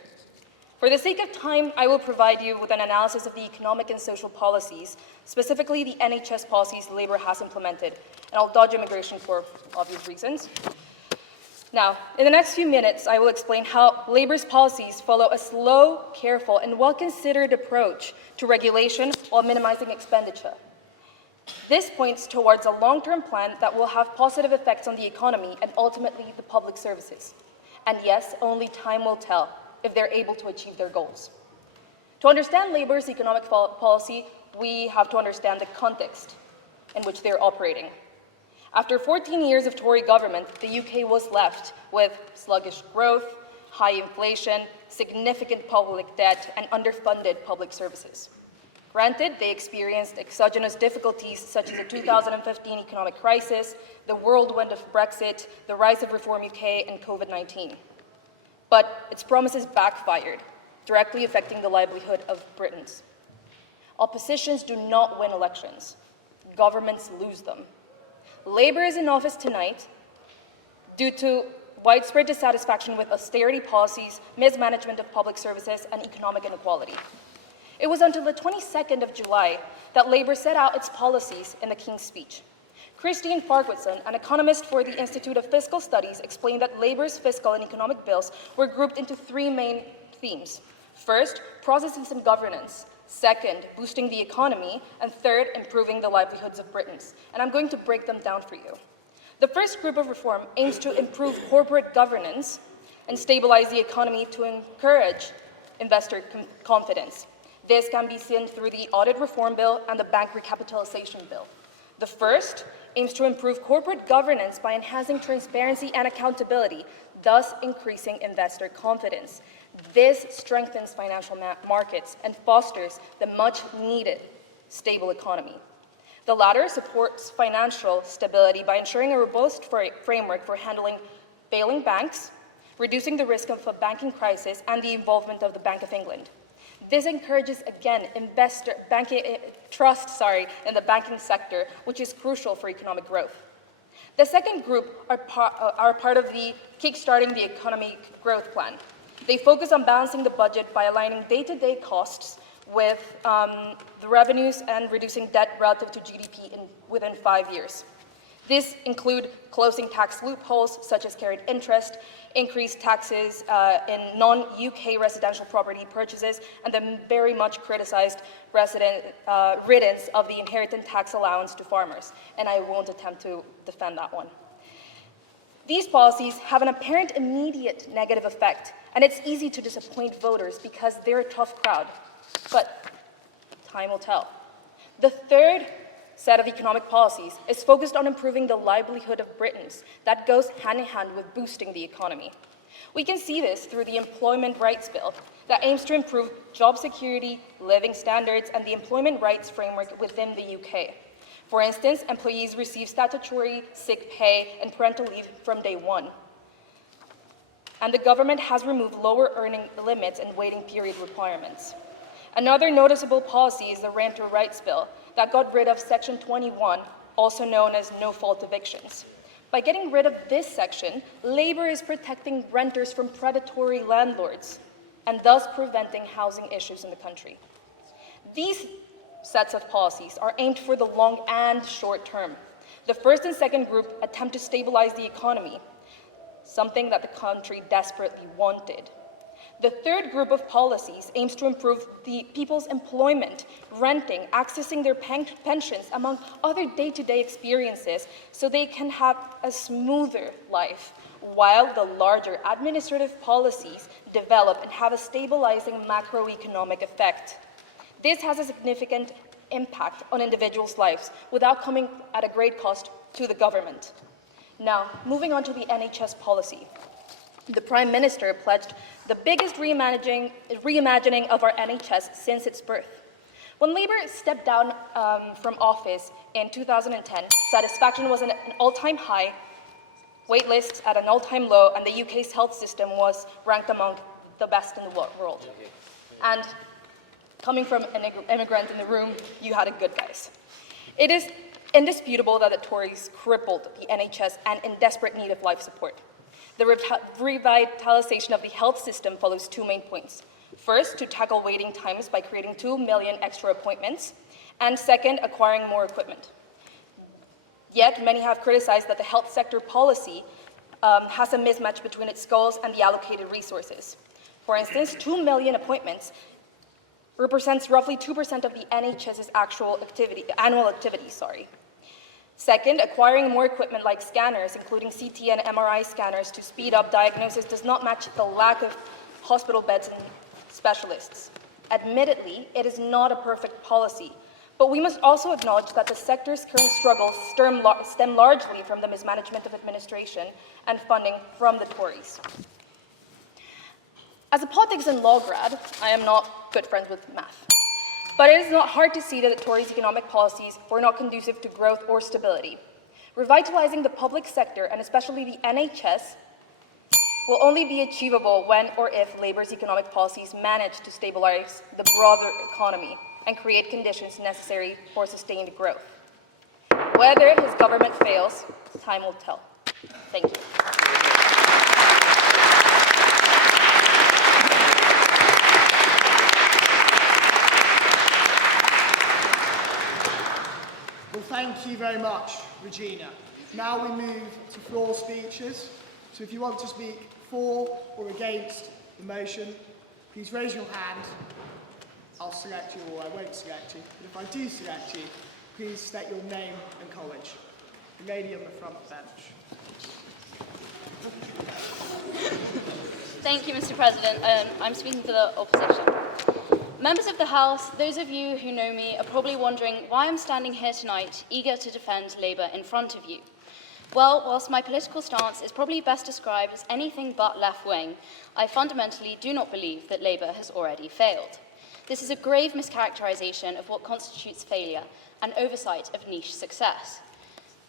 For the sake of time, I will provide you with an analysis of the economic and social policies, specifically the NHS policies Labour has implemented, and I'll dodge immigration for obvious reasons. Now, in the next few minutes, I will explain how Labour's policies follow a slow, careful, and well-considered approach to regulation while minimizing expenditure. This points towards a long-term plan that will have positive effects on the economy and ultimately the public services. And yes, only time will tell if they're able to achieve their goals. To understand Labour's economic policy, we have to understand the context in which they're operating. After 14 years of Tory government, the UK was left with sluggish growth, high inflation, significant public debt, and underfunded public services. Granted, they experienced exogenous difficulties such as the 2015 economic crisis, the whirlwind of Brexit, the rise of Reform UK, and COVID-19. But its promises backfired, directly affecting the livelihood of Britons. Oppositions do not win elections. Governments lose them. Labour is in office tonight due to widespread dissatisfaction with austerity policies, mismanagement of public services, and economic inequality. It was until the 22nd of July that Labour set out its policies in the King's Speech. Christine Farquharson, an economist for the Institute of Fiscal Studies, explained that Labour's fiscal and economic bills were grouped into three main themes. First, processes and governance. Second, boosting the economy. And third, improving the livelihoods of Britons. And I'm going to break them down for you. The first group of reform aims to improve corporate governance and stabilize the economy to encourage investor confidence. This can be seen through the Audit Reform Bill and the Bank Recapitalisation Bill. The first aims to improve corporate governance by enhancing transparency and accountability, thus increasing investor confidence. This strengthens financial markets and fosters the much-needed stable economy. The latter supports financial stability by ensuring a robust framework for handling failing banks, reducing the risk of a banking crisis, and the involvement of the Bank of England. This encourages, again, trust in the banking sector, which is crucial for economic growth. The second group are part of the Kickstarting the Economy Growth Plan. They focus on balancing the budget by aligning day-to-day costs with the revenues and reducing debt relative to GDP within 5 years. This include closing tax loopholes such as carried interest, increased taxes in non-UK residential property purchases, and the very much criticized riddance of the inheritance tax allowance to farmers. And I won't attempt to defend that one. These policies have an apparent immediate negative effect, and it's easy to disappoint voters because they're a tough crowd. But time will tell. The third set of economic policies is focused on improving the livelihood of Britons. That goes hand in hand with boosting the economy. We can see this through the Employment Rights Bill that aims to improve job security, living standards, and the employment rights framework within the UK. For instance, employees receive statutory sick pay and parental leave from day one. And the government has removed lower earning limits and waiting period requirements. Another noticeable policy is the Renter Rights Bill that got rid of Section 21, also known as no-fault evictions. By getting rid of this section, Labour is protecting renters from predatory landlords and thus preventing housing issues in the country. These sets of policies are aimed for the long and short term. The first and second group attempt to stabilize the economy, something that the country desperately wanted. The third group of policies aims to improve the people's employment, renting, accessing their pensions, among other day-to-day experiences, so they can have a smoother life, while the larger administrative policies develop and have a stabilizing macroeconomic effect. This has a significant impact on individuals' lives without coming at a great cost to the government. Now, moving on to the NHS policy. The Prime Minister pledged the biggest reimagining of our NHS since its birth. When Labour stepped down from office in 2010, satisfaction was at an all-time high, wait lists at an all-time low, and the UK's health system was ranked among the best in the world. And coming from an immigrant in the room, you had it good, guys. It is indisputable that the Tories crippled the NHS and in desperate need of life support. The revitalization of the health system follows two main points. First, to tackle waiting times by creating 2 million extra appointments, and second, acquiring more equipment. Yet, many have criticized that the health sector policy has a mismatch between its goals and the allocated resources. For instance, 2 million appointments represents roughly 2% of the NHS's annual activity. Second, acquiring more equipment like scanners, including CT and MRI scanners, to speed up diagnosis does not match the lack of hospital beds and specialists. Admittedly, it is not a perfect policy, but we must also acknowledge that the sector's current struggles stem largely from the mismanagement of administration and funding from the Tories. As a politics and law grad, I am not good friends with math. But it is not hard to see that the Tories' economic policies were not conducive to growth or stability. Revitalizing the public sector, and especially the NHS, will only be achievable when or if Labour's economic policies manage to stabilize the broader economy and create conditions necessary for sustained growth. Whether his government fails, time will tell. Thank you. Well, thank you very much, Regina. Now we move to floor speeches. So if you want to speak for or against the motion, please raise your hand. I'll select you or I won't select you. But if I do select you, please state your name and college. The lady on the front bench. Thank you, Mr. President. I'm speaking for the opposition. Members of the House, those of you who know me are probably wondering why I'm standing here tonight, eager to defend Labour in front of you. Well, whilst my political stance is probably best described as anything but left-wing, I fundamentally do not believe that Labour has already failed. This is a grave mischaracterisation of what constitutes failure and oversight of niche success.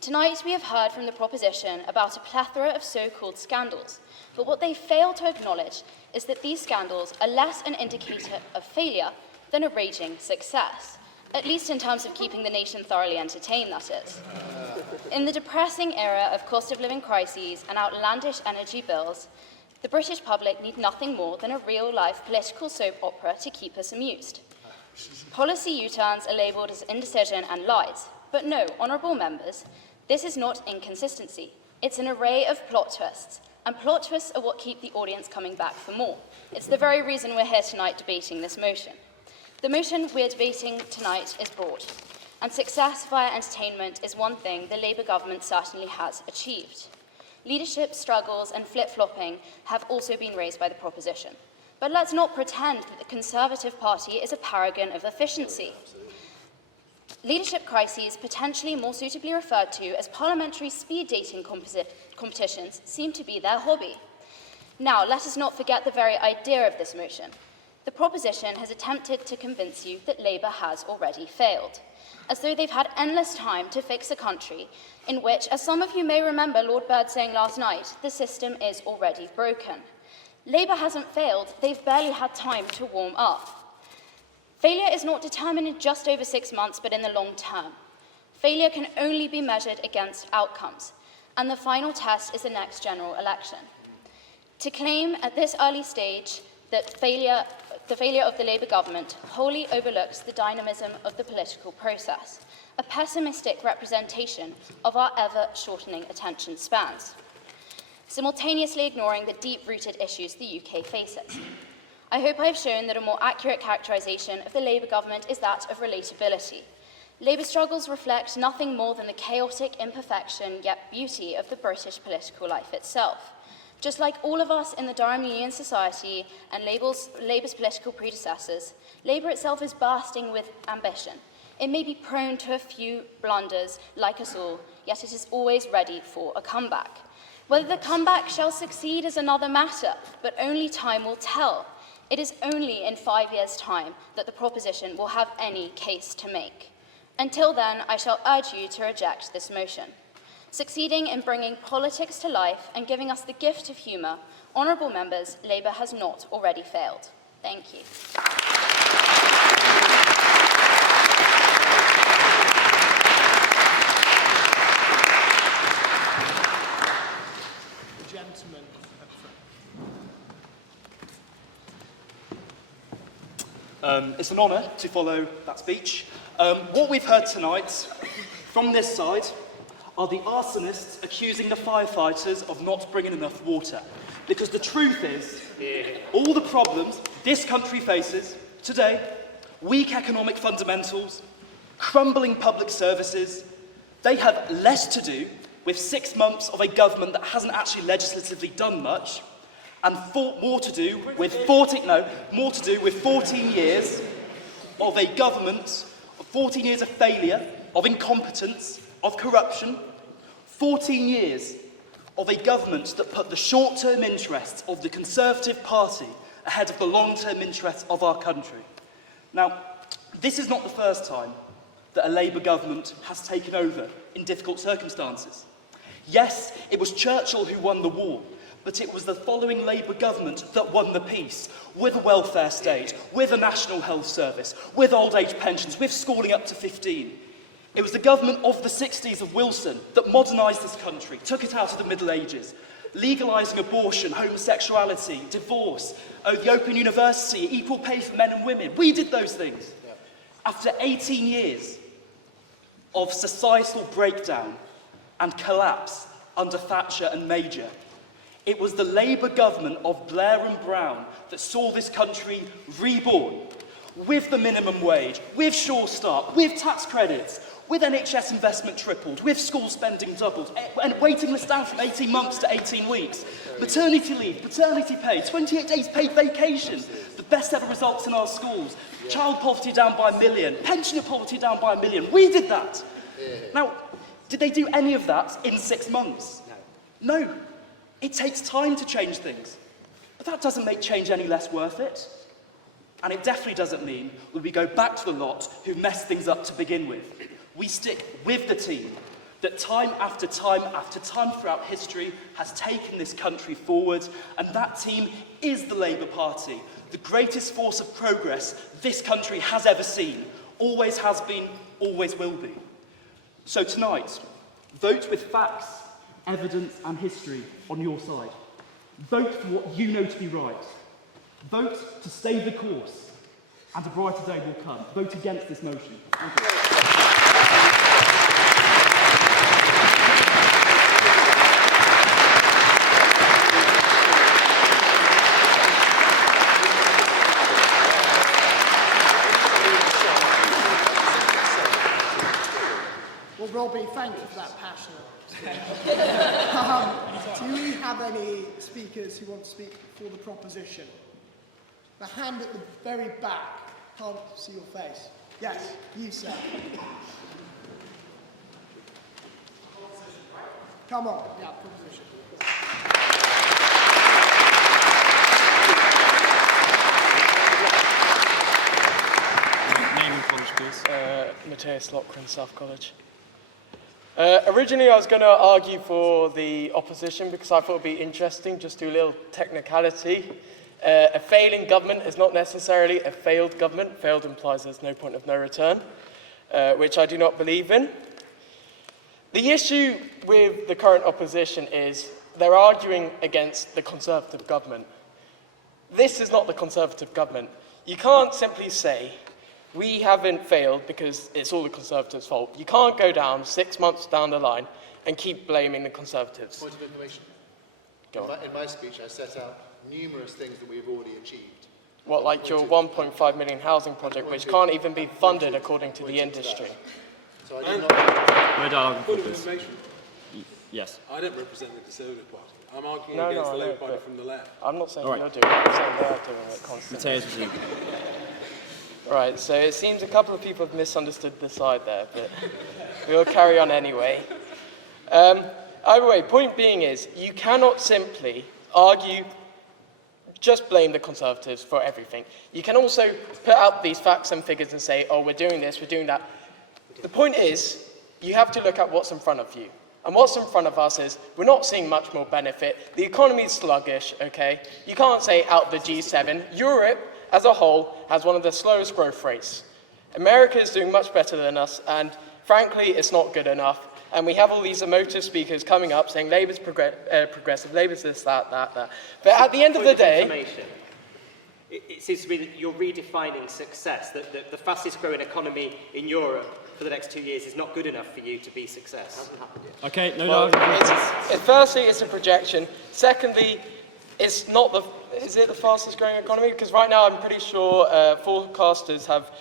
Tonight we have heard from the proposition about a plethora of so-called scandals, but what they fail to acknowledge is that these scandals are less an indicator of failure than a raging success, at least in terms of keeping the nation thoroughly entertained, that is. In the depressing era of cost of living crises and outlandish energy bills, the British public need nothing more than a real-life political soap opera to keep us amused. Policy U-turns are labelled as indecision and lies, but no, honourable members, this is not inconsistency. It's an array of plot twists, and plot twists are what keep the audience coming back for more. It's the very reason we're here tonight debating this motion. The motion we're debating tonight is broad, and success via entertainment is one thing the Labour government certainly has achieved. Leadership struggles and flip-flopping have also been raised by the proposition. But let's not pretend that the Conservative Party is a paragon of efficiency. Leadership crises, potentially more suitably referred to as parliamentary speed dating competitions, seem to be their hobby. Now, let us not forget the very idea of this motion. The proposition has attempted to convince you that Labour has already failed, as though they've had endless time to fix a country in which, as some of you may remember Lord Bird saying last night, the system is already broken. Labour hasn't failed, they've barely had time to warm up. Failure is not determined in just over 6 months, but in the long term. Failure can only be measured against outcomes, and the final test is the next general election. To claim at this early stage that the failure of the Labour government wholly overlooks the dynamism of the political process, a pessimistic representation of our ever-shortening attention spans, simultaneously ignoring the deep-rooted issues the UK faces. I hope I have shown that a more accurate characterisation of the Labour government is that of relatability. Labour struggles reflect nothing more than the chaotic imperfection yet beauty of the British political life itself. Just like all of us in the Durham Union Society and Labour's political predecessors, Labour itself is bursting with ambition. It may be prone to a few blunders, like us all, yet it is always ready for a comeback. Whether the comeback shall succeed is another matter, but only time will tell. It is only in 5 years' time that the proposition will have any case to make. Until then, I shall urge you to reject this motion. Succeeding in bringing politics to life and giving us the gift of humour, honourable members, Labour has not already failed. Thank you. The gentleman at the front. It's an honour to follow that speech. What we've heard tonight from this side are the arsonists accusing the firefighters of not bringing enough water. Because the truth is, all the problems this country faces today, weak economic fundamentals, crumbling public services, they have less to do with 6 months of a government that hasn't actually legislatively done much, and more to do with 14 years of a government, 14 years of failure, of incompetence, of corruption, 14 years of a government that put the short-term interests of the Conservative Party ahead of the long-term interests of our country. Now, this is not the first time that a Labour government has taken over in difficult circumstances. Yes, it was Churchill who won the war, but it was the following Labour government that won the peace, with a welfare state, with a national health service, with old age pensions, with schooling up to 15. It was the government of the 60s of Wilson that modernised this country, took it out of the Middle Ages, legalising abortion, homosexuality, divorce, the Open University, equal pay for men and women. We did those things. Yeah. After 18 years of societal breakdown and collapse under Thatcher and Major, it was the Labour government of Blair and Brown that saw this country reborn, with the minimum wage, with Sure Start, with tax credits, with NHS investment tripled, with school spending doubled, and waiting lists down from 18 months to 18 weeks, maternity leave, paternity pay, 28 days paid vacation, the best ever results in our schools, child poverty down by 1 million, pensioner poverty down by 1 million. We did that. Now, did they do any of that in 6 months? No. It takes time to change things. But that doesn't make change any less worth it. And it definitely doesn't mean that we go back to the lot who messed things up to begin with. We stick with the team that time after time after time throughout history has taken this country forward, and that team is the Labour Party, the greatest force of progress this country has ever seen, always has been, always will be. So tonight, vote with facts, evidence and history on your side. Vote for what you know to be right. Vote to stay the course, and a brighter day will come. Vote against this motion. Thank you. Well, Robbie, thank you for that passionate do we have any speakers who want to speak for the proposition? The hand at the very back. Can't see your face. Yes, you, sir. Come on. Yeah, proposition. Name and college, please. Matthias Lochran, South College. Originally, I was going to argue for the opposition because I thought it would be interesting, just do a little technicality. A failing government is not necessarily a failed government. Failed implies there's no point of no return, which I do not believe in. The issue with the current opposition is they're arguing against the Conservative government. This is not the Conservative government. You can't simply say, we haven't failed because it's all the Conservatives' fault. You can't go down 6 months down the line and keep blaming the Conservatives. Point of information. Go on. In my speech, I set out numerous things that we have already achieved. What, like your 1.5 million housing project, which can't even be funded according to the industry? So I did not... No dialogue, Point of please. information. Yes. I don't represent the Conservative Party. I'm arguing No, against no, the I Labour know, Party but from the left. I'm not saying All right. you're doing it, I'm saying they are doing it constantly. Matthias, you. Right, so it seems a couple of people have misunderstood the side there, but we'll carry on anyway. Either way, point being is, you cannot simply argue, just blame the Conservatives for everything. You can also put out these facts and figures and say, oh, we're doing this, we're doing that. The point is, you have to look at what's in front of you. And what's in front of us is, we're not seeing much more benefit. The economy is sluggish, okay? You can't say out the G7. Europe, as a whole, has one of the slowest growth rates. America is doing much better than us, and frankly, it's not good enough. And we have all these emotive speakers coming up saying Labour's progressive, Labour's this, that. But at the end of the day... It seems to me that you're redefining success, that the fastest growing economy in Europe for the next 2 years is not good enough for you to be success. Hasn't happened yet. Okay, no Well, dialogue. firstly, it's a projection. Secondly, it's not the... Is it the fastest growing economy? Because right now I'm pretty sure forecasters have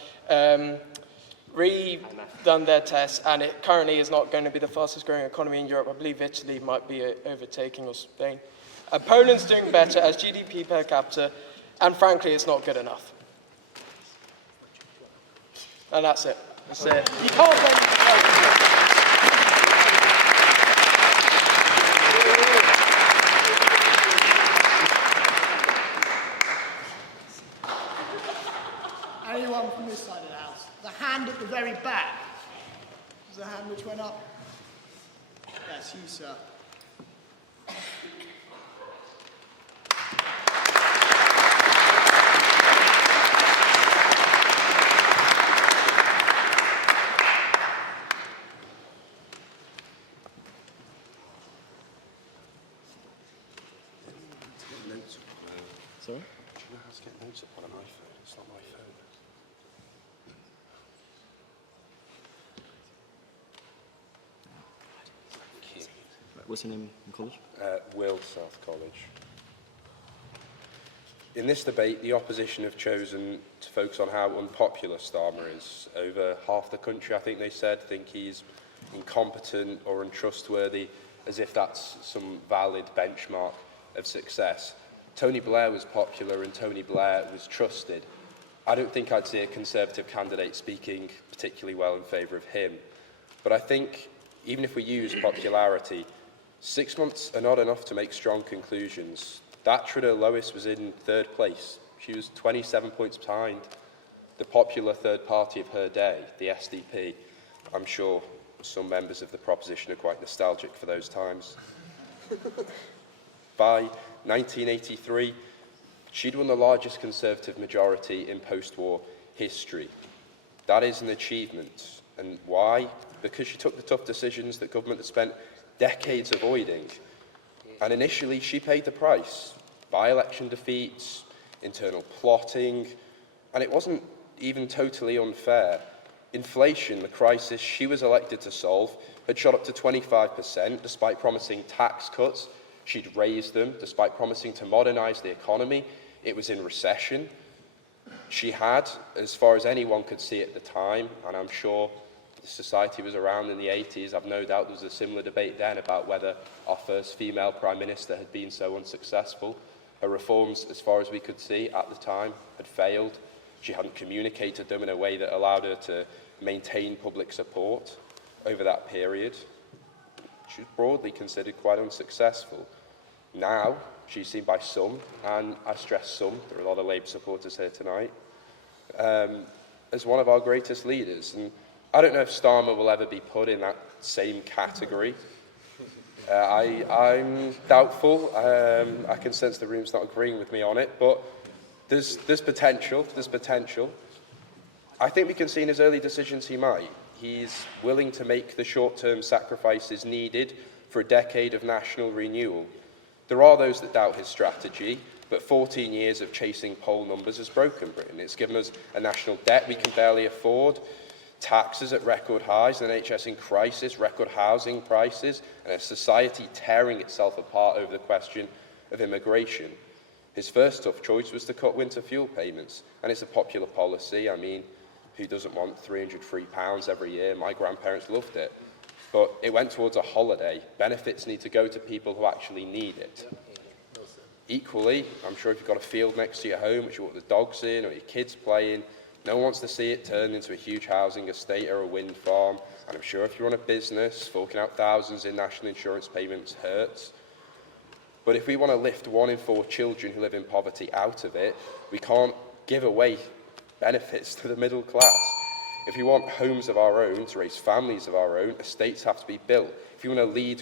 redone their tests, and it currently is not going to be the fastest growing economy in Europe. I believe Italy might be overtaking, or Spain. Poland's doing better as GDP per capita, and frankly, it's not good enough. And that's it. That's it. You can't blame... Anyone from this side of the house? The hand at the very back. Was the hand which went up? Yes, you, sir. Sorry? Do you know how to get notes up on an iPhone? It's not my phone. Right, what's your name and college? Will, South College. In this debate, the opposition have chosen to focus on how unpopular Starmer is. Over half the country, I think they said, think he's incompetent or untrustworthy, as if that's some valid benchmark of success. Tony Blair was popular and Tony Blair was trusted. I don't think I'd see a Conservative candidate speaking particularly well in favour of him. But I think, even if we use popularity, 6 months are not enough to make strong conclusions. That Trudeau Lois was in third place. She was 27 points behind the popular third party of her day, the SDP. I'm sure some members of the proposition are quite nostalgic for those times. By 1983, she'd won the largest Conservative majority in post-war history. That is an achievement. And why? Because she took the tough decisions that government had spent decades avoiding. And initially, she paid the price. By-election defeats, internal plotting, and it wasn't even totally unfair. Inflation, the crisis she was elected to solve, had shot up to 25%, despite promising tax cuts. She'd raised them, despite promising to modernise the economy. It was in recession. She had, as far as anyone could see at the time, and I'm sure the society was around in the 80s, I've no doubt there was a similar debate then about whether our first female Prime Minister had been so unsuccessful. Her reforms, as far as we could see at the time, had failed. She hadn't communicated them in a way that allowed her to maintain public support over that period. She was broadly considered quite unsuccessful. Now, she's seen by some, and I stress some, there are a lot of Labour supporters here tonight, as one of our greatest leaders. And I don't know if Starmer will ever be put in that same category. I'm doubtful. I can sense the room's not agreeing with me on it, but there's potential. There's potential. I think we can see in his early decisions he might. He's willing to make the short-term sacrifices needed for a decade of national renewal. There are those that doubt his strategy, but 14 years of chasing poll numbers has broken Britain. It's given us a national debt we can barely afford, taxes at record highs, an NHS in crisis, record housing prices, and a society tearing itself apart over the question of immigration. His first tough choice was to cut winter fuel payments, and it's a popular policy. I mean, who doesn't want £303 every year? My grandparents loved it. But it went towards a holiday. Benefits need to go to people who actually need it. Equally, I'm sure if you've got a field next to your home which you want the dogs in or your kids playing, no one wants to see it turned into a huge housing estate or a wind farm. And I'm sure if you run a business, forking out thousands in national insurance payments hurts. But if we want to lift 1 in 4 children who live in poverty out of it, we can't give away benefits to the middle class. If you want homes of our own, to raise families of our own, estates have to be built. If you want to lead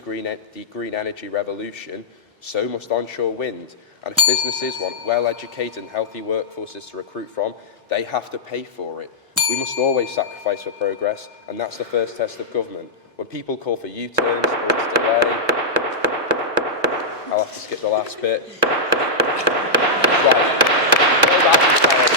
the green energy revolution, so must onshore wind. And if businesses want well-educated and healthy workforces to recruit from, they have to pay for it. We must always sacrifice for progress, and that's the first test of government. When people call for U-turns or to delay, I'll have to skip the last bit. Right. Go back and tell us.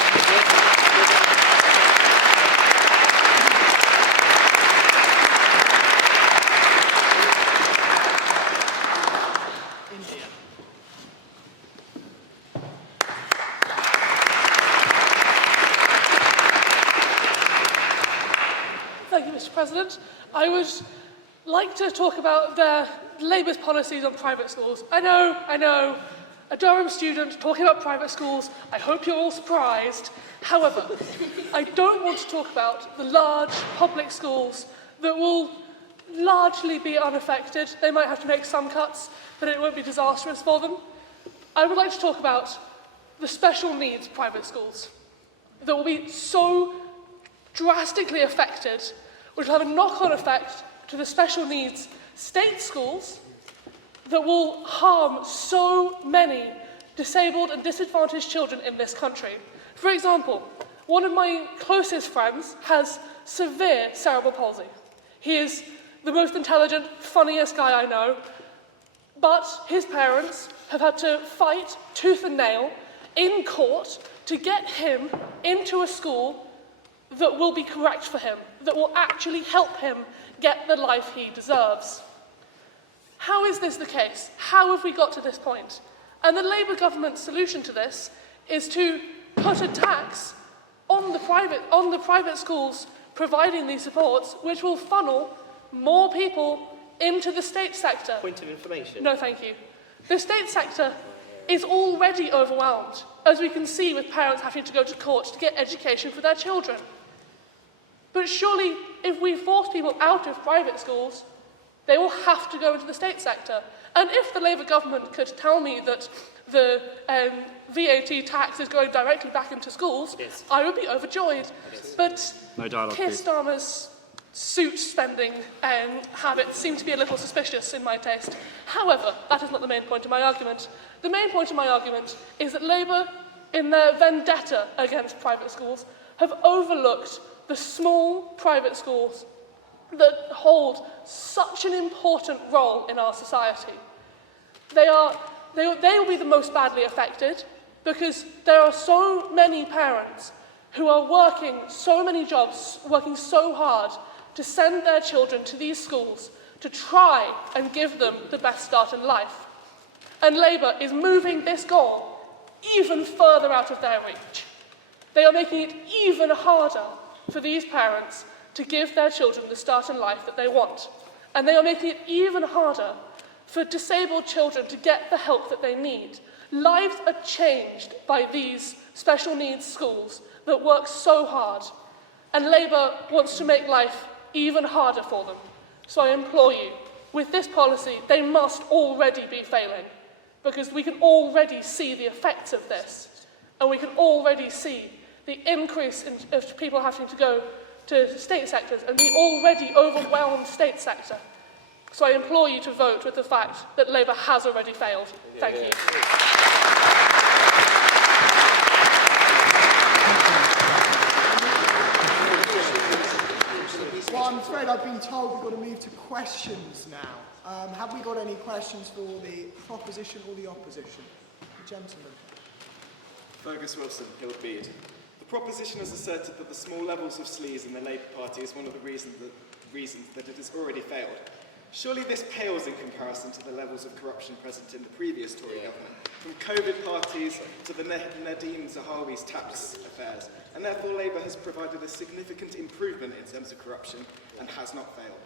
Thank you, Mr. President. I would like to talk about Labour's policies on private schools. I know, a Durham student talking about private schools. I hope you're all surprised. However, I don't want to talk about the large public schools that will largely be unaffected. They might have to make some cuts, but it won't be disastrous for them. I would like to talk about the special needs private schools that will be so drastically affected, which will have a knock-on effect to the special needs state schools that will harm so many disabled and disadvantaged children in this country. For example, one of my closest friends has severe cerebral palsy. He is the most intelligent, funniest guy I know, but his parents have had to fight tooth and nail in court to get him into a school that will be correct for him, that will actually help him get the life he deserves. How is this the case? How have we got to this point? And the Labour government's solution to this is to put a tax on the private schools providing these supports, which will funnel more people into the state sector. Point of information. No, thank you. The state sector is already overwhelmed, as we can see with parents having to go to court to get education for their children. But surely, if we force people out of private schools, they will have to go into the state sector. And if the Labour government could tell me that the VAT tax is going directly back into schools, I would be overjoyed. But no dialogue, Keir please. Starmer's suit spending habits seem to be a little suspicious in my taste. However, that is not the main point of my argument. The main point of my argument is that Labour, in their vendetta against private schools, have overlooked the small private schools that hold such an important role in our society. They will be the most badly affected because there are so many parents who are working so many jobs, working so hard to send their children to these schools to try and give them the best start in life. And Labour is moving this goal even further out of their reach. They are making it even harder for these parents to give their children the start in life that they want. And they are making it even harder for disabled children to get the help that they need. Lives are changed by these special needs schools that work so hard. And Labour wants to make life even harder for them. So I implore you, with this policy, they must already be failing, because we can already see the effects of this, and we can already see the increase of people having to go to state sectors and the already overwhelmed state sector. So I implore you to vote with the fact that Labour has already failed. Thank you. Well, I'm afraid I've been told we've got to move to questions now. Have we got any questions for the proposition or the opposition? The gentleman. Fergus Wilson, Hillbeard. The proposition has asserted that the small levels of sleaze in the Labour Party is one of the reasons that it has already failed. Surely this pales in comparison to the levels of corruption present in the previous Tory government, from COVID parties to the Nadine Zahawi's tax affairs, and therefore Labour has provided a significant improvement in terms of corruption and has not failed.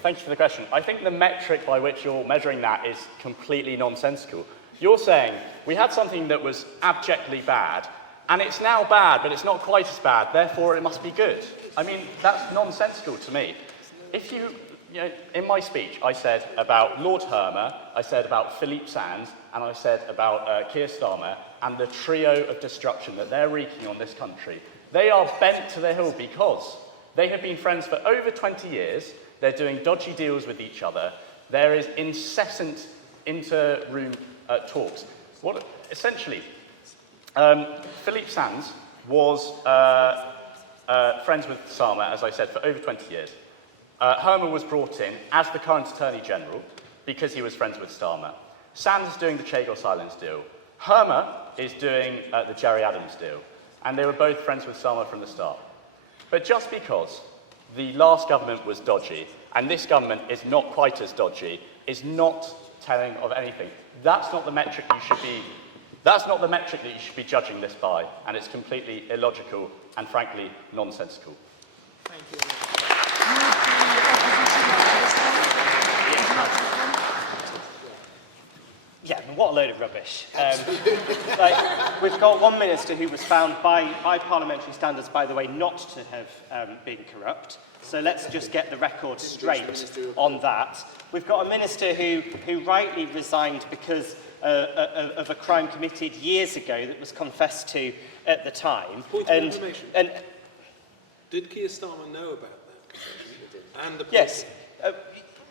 Thank you for the question. I think the metric by which you're measuring that is completely nonsensical. You're saying we had something that was abjectly bad, and it's now bad, but it's not quite as bad, therefore it must be good. I mean, that's nonsensical to me. If you know, in my speech, I said about Lord Hermer, I said about Philippe Sands, and I said about Keir Starmer, and the trio of destruction that they're wreaking on this country. They are bent to the hill because they have been friends for over 20 years, they're doing dodgy deals with each other, there is incessant inter-room talks. Essentially, Philippe Sands was friends with Starmer, as I said, for over 20 years. Hermer was brought in as the current Attorney General because he was friends with Starmer. Sands is doing the Chagos Islands deal. Hermer is doing the Jerry Adams deal. And they were both friends with Starmer from the start. But just because the last government was dodgy and this government is not quite as dodgy is not telling of anything. That's not the metric you should be. That's not the metric that you should be judging this by, and it's completely illogical and frankly nonsensical. Thank you. Yeah, what a load of rubbish. We've got one minister who was found by parliamentary standards, by the way, not to have been corrupt. So let's just get the record straight on that. We've got a minister who rightly resigned because of a crime committed years ago that was confessed to at the time. Point of information. Did Keir Starmer know about that? And the yes.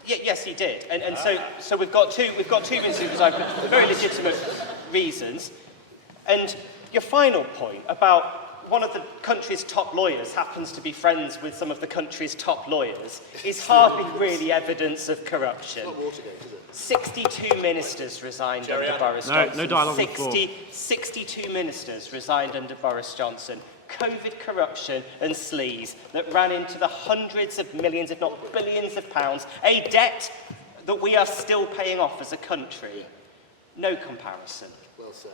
Yes, he did, and so we've got two ministers who resigned for very legitimate reasons. And your final point about one of the country's top lawyers happens to be friends with some of the country's top lawyers is hardly really evidence of corruption. 62 ministers resigned under Boris Johnson. No dialogue on the floor. 62 ministers resigned under Boris Johnson. COVID corruption and sleaze that ran into the hundreds of millions, if not billions of pounds, a debt that we are still paying off as a country. No comparison. Well said.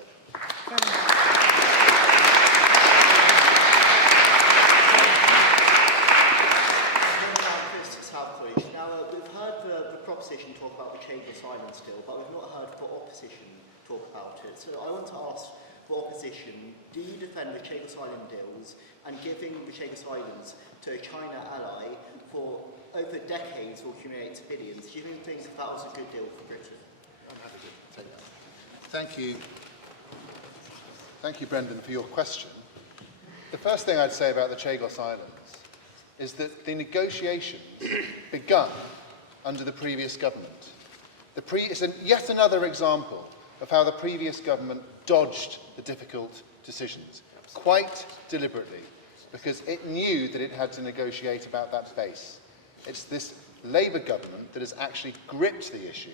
Now, we've heard the proposition talk about the Chagos Islands deal, but we've not heard the opposition talk about it. So I want to ask the opposition, do you defend the Chagos Island deals and giving the Chagos Islands to a China ally for over decades will accumulate to billions? Do you think that was a good deal for Britain? I'm happy to take that. Thank you. Thank you, Brendan, for your question. The first thing I'd say about the Chagos Islands is that the negotiations begun under the previous government. It's yet another example of how the previous government dodged the difficult decisions, quite deliberately, because it knew that it had to negotiate about that base. It's this Labour government that has actually gripped the issue,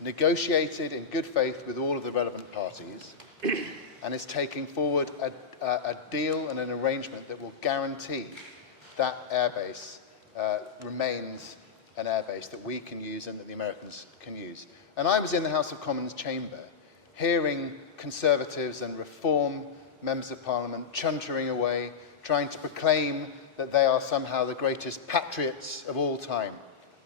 negotiated in good faith with all of the relevant parties, and is taking forward a deal and an arrangement that will guarantee that airbase remains an airbase that we can use and that the Americans can use. And I was in the House of Commons chamber, hearing Conservatives and Reform members of Parliament chuntering away, trying to proclaim that they are somehow the greatest patriots of all time.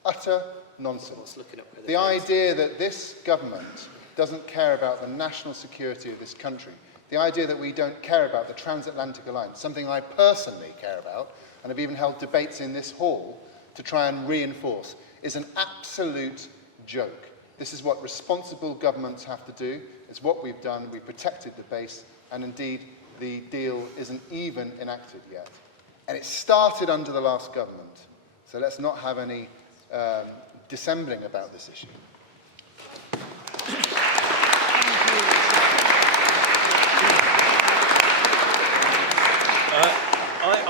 Utter nonsense. The idea that this government doesn't care about the national security of this country, the idea that we don't care about the transatlantic alliance, something I personally care about, and have even held debates in this hall to try and reinforce, is an absolute joke. This is what responsible governments have to do. It's what we've done. We protected the base, and indeed the deal isn't even enacted yet. And it started under the last government. So let's not have any dissembling about this issue.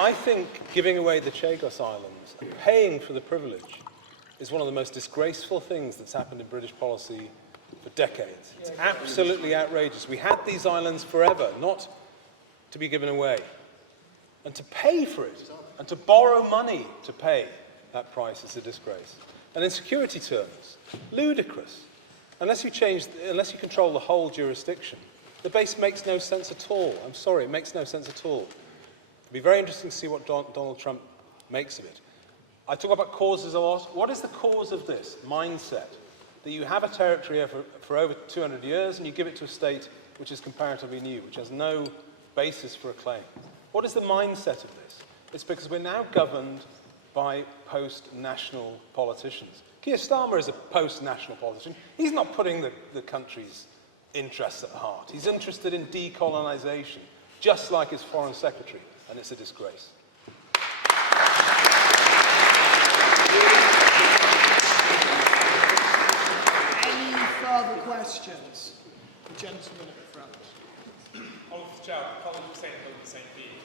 I think giving away the Chagos Islands and paying for the privilege is one of the most disgraceful things that's happened in British policy for decades. It's absolutely outrageous. We had these islands forever, not to be given away. And to pay for it, and to borrow money to pay that price is a disgrace. And in security terms, ludicrous. Unless you control the whole jurisdiction, the base makes no sense at all. I'm sorry, it makes no sense at all. It'll be very interesting to see what Donald Trump makes of it. I talk about causes a lot. What is the cause of this mindset? That you have a territory for over 200 years and you give it to a state which is comparatively new, which has no basis for a claim. What is the mindset of this? It's because we're now governed by post-national politicians. Keir Starmer is a post-national politician. He's not putting the country's interests at heart. He's interested in decolonisation, just like his foreign secretary, and it's a disgrace. Any further questions? The gentleman at the front. Oliver Fitzgerald, College of St. Hilda, St. Bean.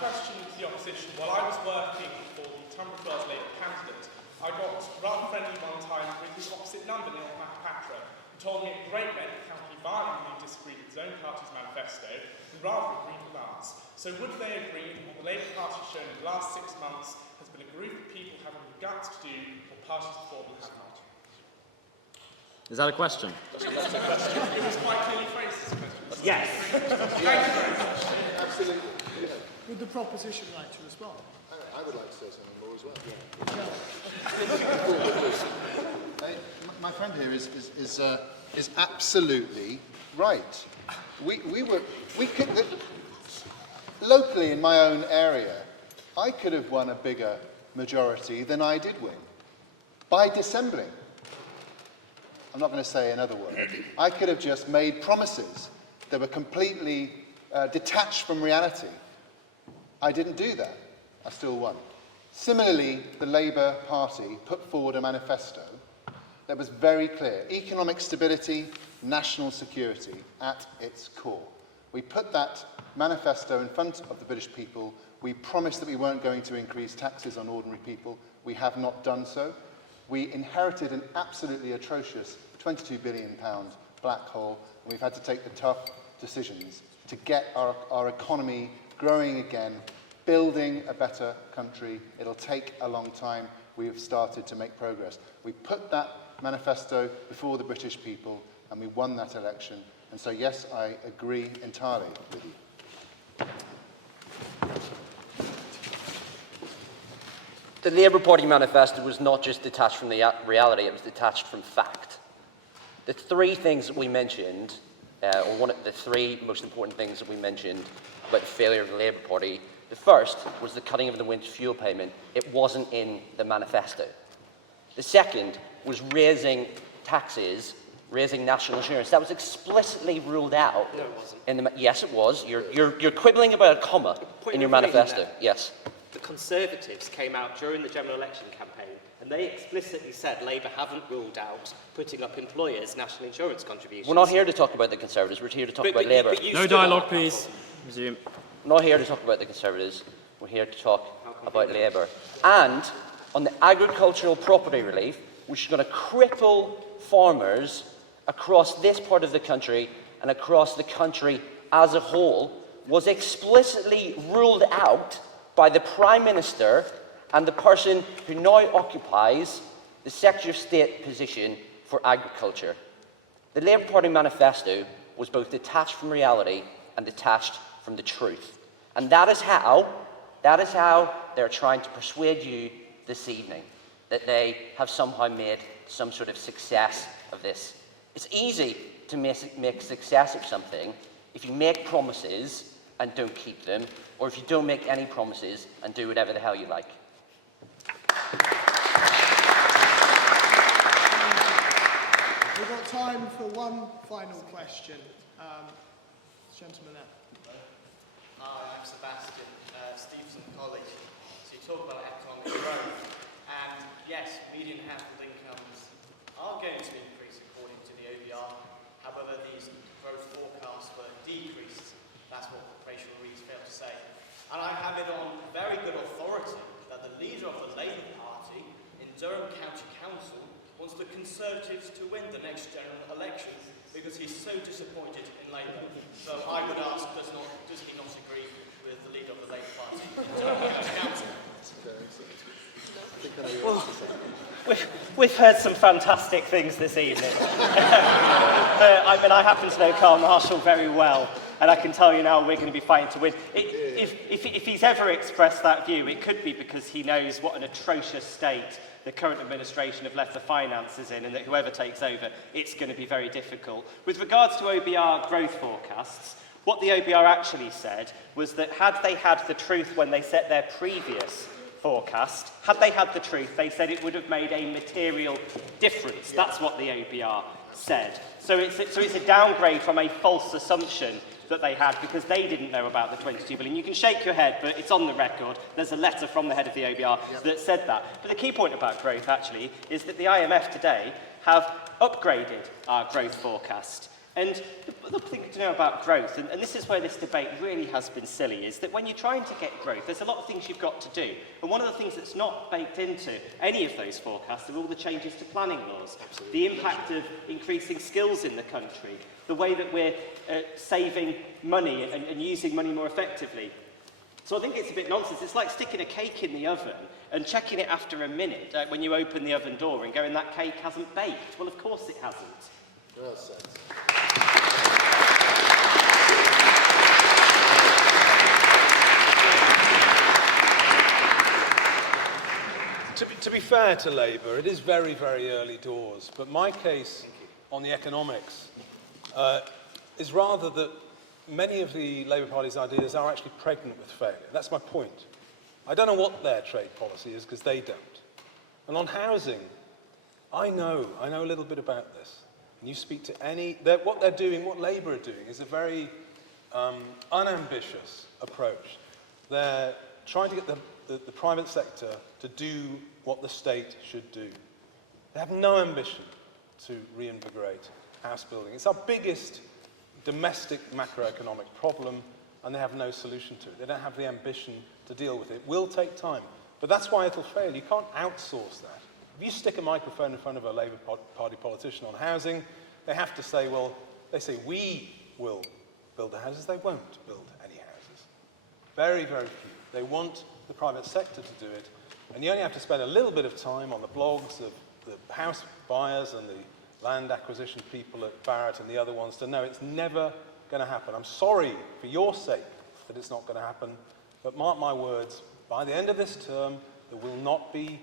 Question to the opposition. While I was working for the Tunbridge Wells Labour candidate, I got rather friendly one time with his opposite number, Neil Patra, who told me at great length how he violently disagreed with his own party's manifesto and rather agreed with ours. So would they agree that what the Labour Party has shown in the last 6 months has been a group of people having the guts to do what parties before them have not? Is that a question? It was quite clearly phrased as a question. Yes. Thank you very much. Absolutely. Would the proposition like to respond? I would like to say something more as well. My friend here is absolutely right. We could locally in my own area, I could have won a bigger majority than I did win by dissembling. I'm not going to say another word. I could have just made promises that were completely detached from reality. I didn't do that. I still won. Similarly, the Labour Party put forward a manifesto that was very clear. Economic stability, national security at its core. We put that manifesto in front of the British people. We promised that we weren't going to increase taxes on ordinary people. We have not done so. We inherited an absolutely atrocious £22 billion black hole, and we've had to take the tough decisions to get our economy growing again, building a better country. It'll take a long time. We have started to make progress. We put that manifesto before the British people, and we won that election. And so, yes, I agree entirely with you. The Labour Party manifesto was not just detached from the reality, it was detached from fact. The three things that we mentioned, or one of the three most important things that we mentioned about the failure of the Labour Party, the first was the cutting of the winter fuel payment. It wasn't in the manifesto. The second was raising taxes raising national insurance. That was explicitly ruled out. No, it wasn't. In the, yes, it was. You're quibbling about a comma in your manifesto. Yes. The Conservatives came out during the general election campaign and they explicitly said Labour haven't ruled out putting up employers' national insurance contributions. We're not here to talk about the Conservatives. We're here to talk about Labour. No dialogue, please. Resume. We're not here to talk about the Conservatives. We're here to talk about Labour. And on the agricultural property relief, which is going to cripple farmers across this part of the country and across the country as a whole, was explicitly ruled out by the Prime Minister and the person who now occupies the Secretary of State position for agriculture. The Labour Party manifesto was both detached from reality and detached from the truth. And that is how they're trying to persuade you this evening that they have somehow made some sort of success of this. It's easy to make success of something if you make promises and don't keep them, or if you don't make any promises and do whatever the hell you like. We've got time for one final question. Gentleman there. Hi, I'm Sebastian, Stevenson College. So you talk about economic growth, and yes, median household incomes are going to increase according to the OBR. However, these growth forecasts were decreased. That's what Rachel Reeves failed to say. And I have it on very good authority that the leader of the Labour Party in Durham County Council wants the Conservatives to win the next general election because he's so disappointed in Labour. So I would ask, does he not agree with the leader of the Labour Party in Durham County Council? Well, we've heard some fantastic things this evening. I happen to know Carl Marshall very well, and I can tell you now we're going to be fighting to win. If he's ever expressed that view, it could be because he knows what an atrocious state the current administration have left the finances in, and that whoever takes over, it's going to be very difficult. With regards to OBR growth forecasts, what the OBR actually said was that had they had the truth when they set their previous forecast, had they had the truth, they said it would have made a material difference. That's what the OBR said. So it's a downgrade from a false assumption that they had because they didn't know about the 22 billion. You can shake your head, but it's on the record. There's a letter from the head of the OBR that said that. But the key point about growth, actually, is that the IMF today have upgraded our growth forecast. And the thing to know about growth, and this is where this debate really has been silly, is that when you're trying to get growth, there's a lot of things you've got to do. And one of the things that's not baked into any of those forecasts are all the changes to planning laws, the impact of increasing skills in the country, the way that we're saving money and using money more effectively. So I think it's a bit nonsense. It's like sticking a cake in the oven and checking it after a minute when you open the oven door and going, that cake hasn't baked. Well, of course it hasn't. Well said. To be fair to Labour, it is very, very early doors, but my case on the economics is rather that many of the Labour Party's ideas are actually pregnant with failure. That's my point. I don't know what their trade policy is because they don't. And on housing, I know a little bit about this. And you speak to what they're doing, what Labour are doing, is a very unambitious approach. They're trying to get the private sector to do what the state should do. They have no ambition to reinvigorate house building. It's our biggest domestic macroeconomic problem, and they have no solution to it. They don't have the ambition to deal with it. It will take time, but that's why it'll fail. You can't outsource that. If you stick a microphone in front of a Labour Party politician on housing, they have to say, well, they say, we will build the houses. They won't build any houses. Very, very few. They want the private sector to do it, and you only have to spend a little bit of time on the blogs of the house buyers and the land acquisition people at Barratt and the other ones to know it's never going to happen. I'm sorry for your sake that it's not going to happen, but mark my words, by the end of this term, there will not be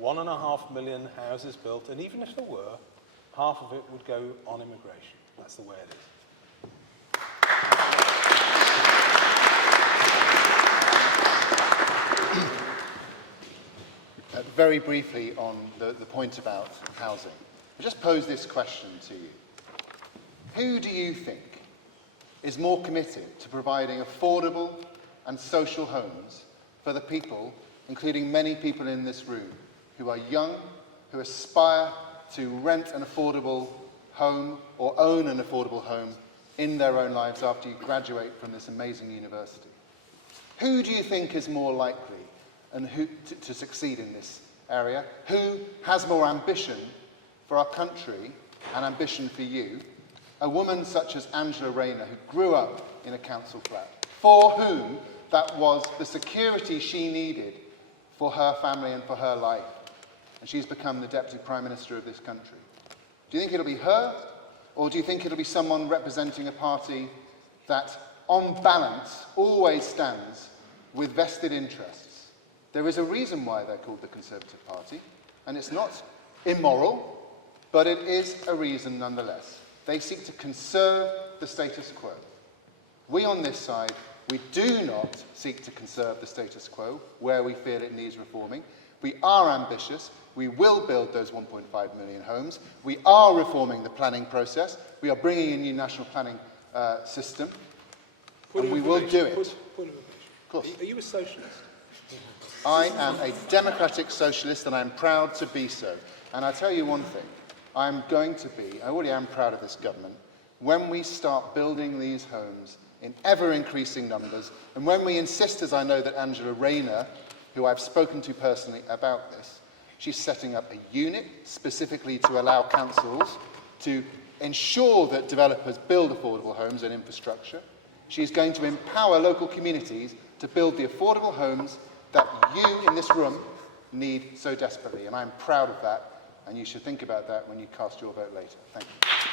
1.5 million houses built, and even if there were, half of it would go on immigration. That's the way it is. Very briefly on the point about housing. I just pose this question to you. Who do you think is more committed to providing affordable and social homes for the people, including many people in this room, who are young, who aspire to rent an affordable home or own an affordable home in their own lives after you graduate from this amazing university? Who do you think is more likely and to succeed in this area? Who has more ambition for our country and ambition for you? A woman such as Angela Rayner, who grew up in a council flat, for whom that was the security she needed for her family and for her life. And she's become the Deputy Prime Minister of this country. Do you think it'll be her, or do you think it'll be someone representing a party that, on balance, always stands with vested interests? There is a reason why they're called the Conservative Party, and it's not immoral, but it is a reason nonetheless. They seek to conserve the status quo. We on this side, we do not seek to conserve the status quo where we feel it needs reforming. We are ambitious. We will build those 1.5 million homes. We are reforming the planning process. We are bringing a new national planning system. And we will do it. Point of course. Are you a socialist? I am a democratic socialist, and I'm proud to be so. And I tell you one thing. I already am proud of this government, when we start building these homes in ever-increasing numbers, and when we insist, as I know that Angela Rayner, who I've spoken to personally about this, she's setting up a unit specifically to allow councils to ensure that developers build affordable homes and infrastructure. She's going to empower local communities to build the affordable homes that you in this room need so desperately, and I'm proud of that. And you should think about that when you cast your vote later. Thank you.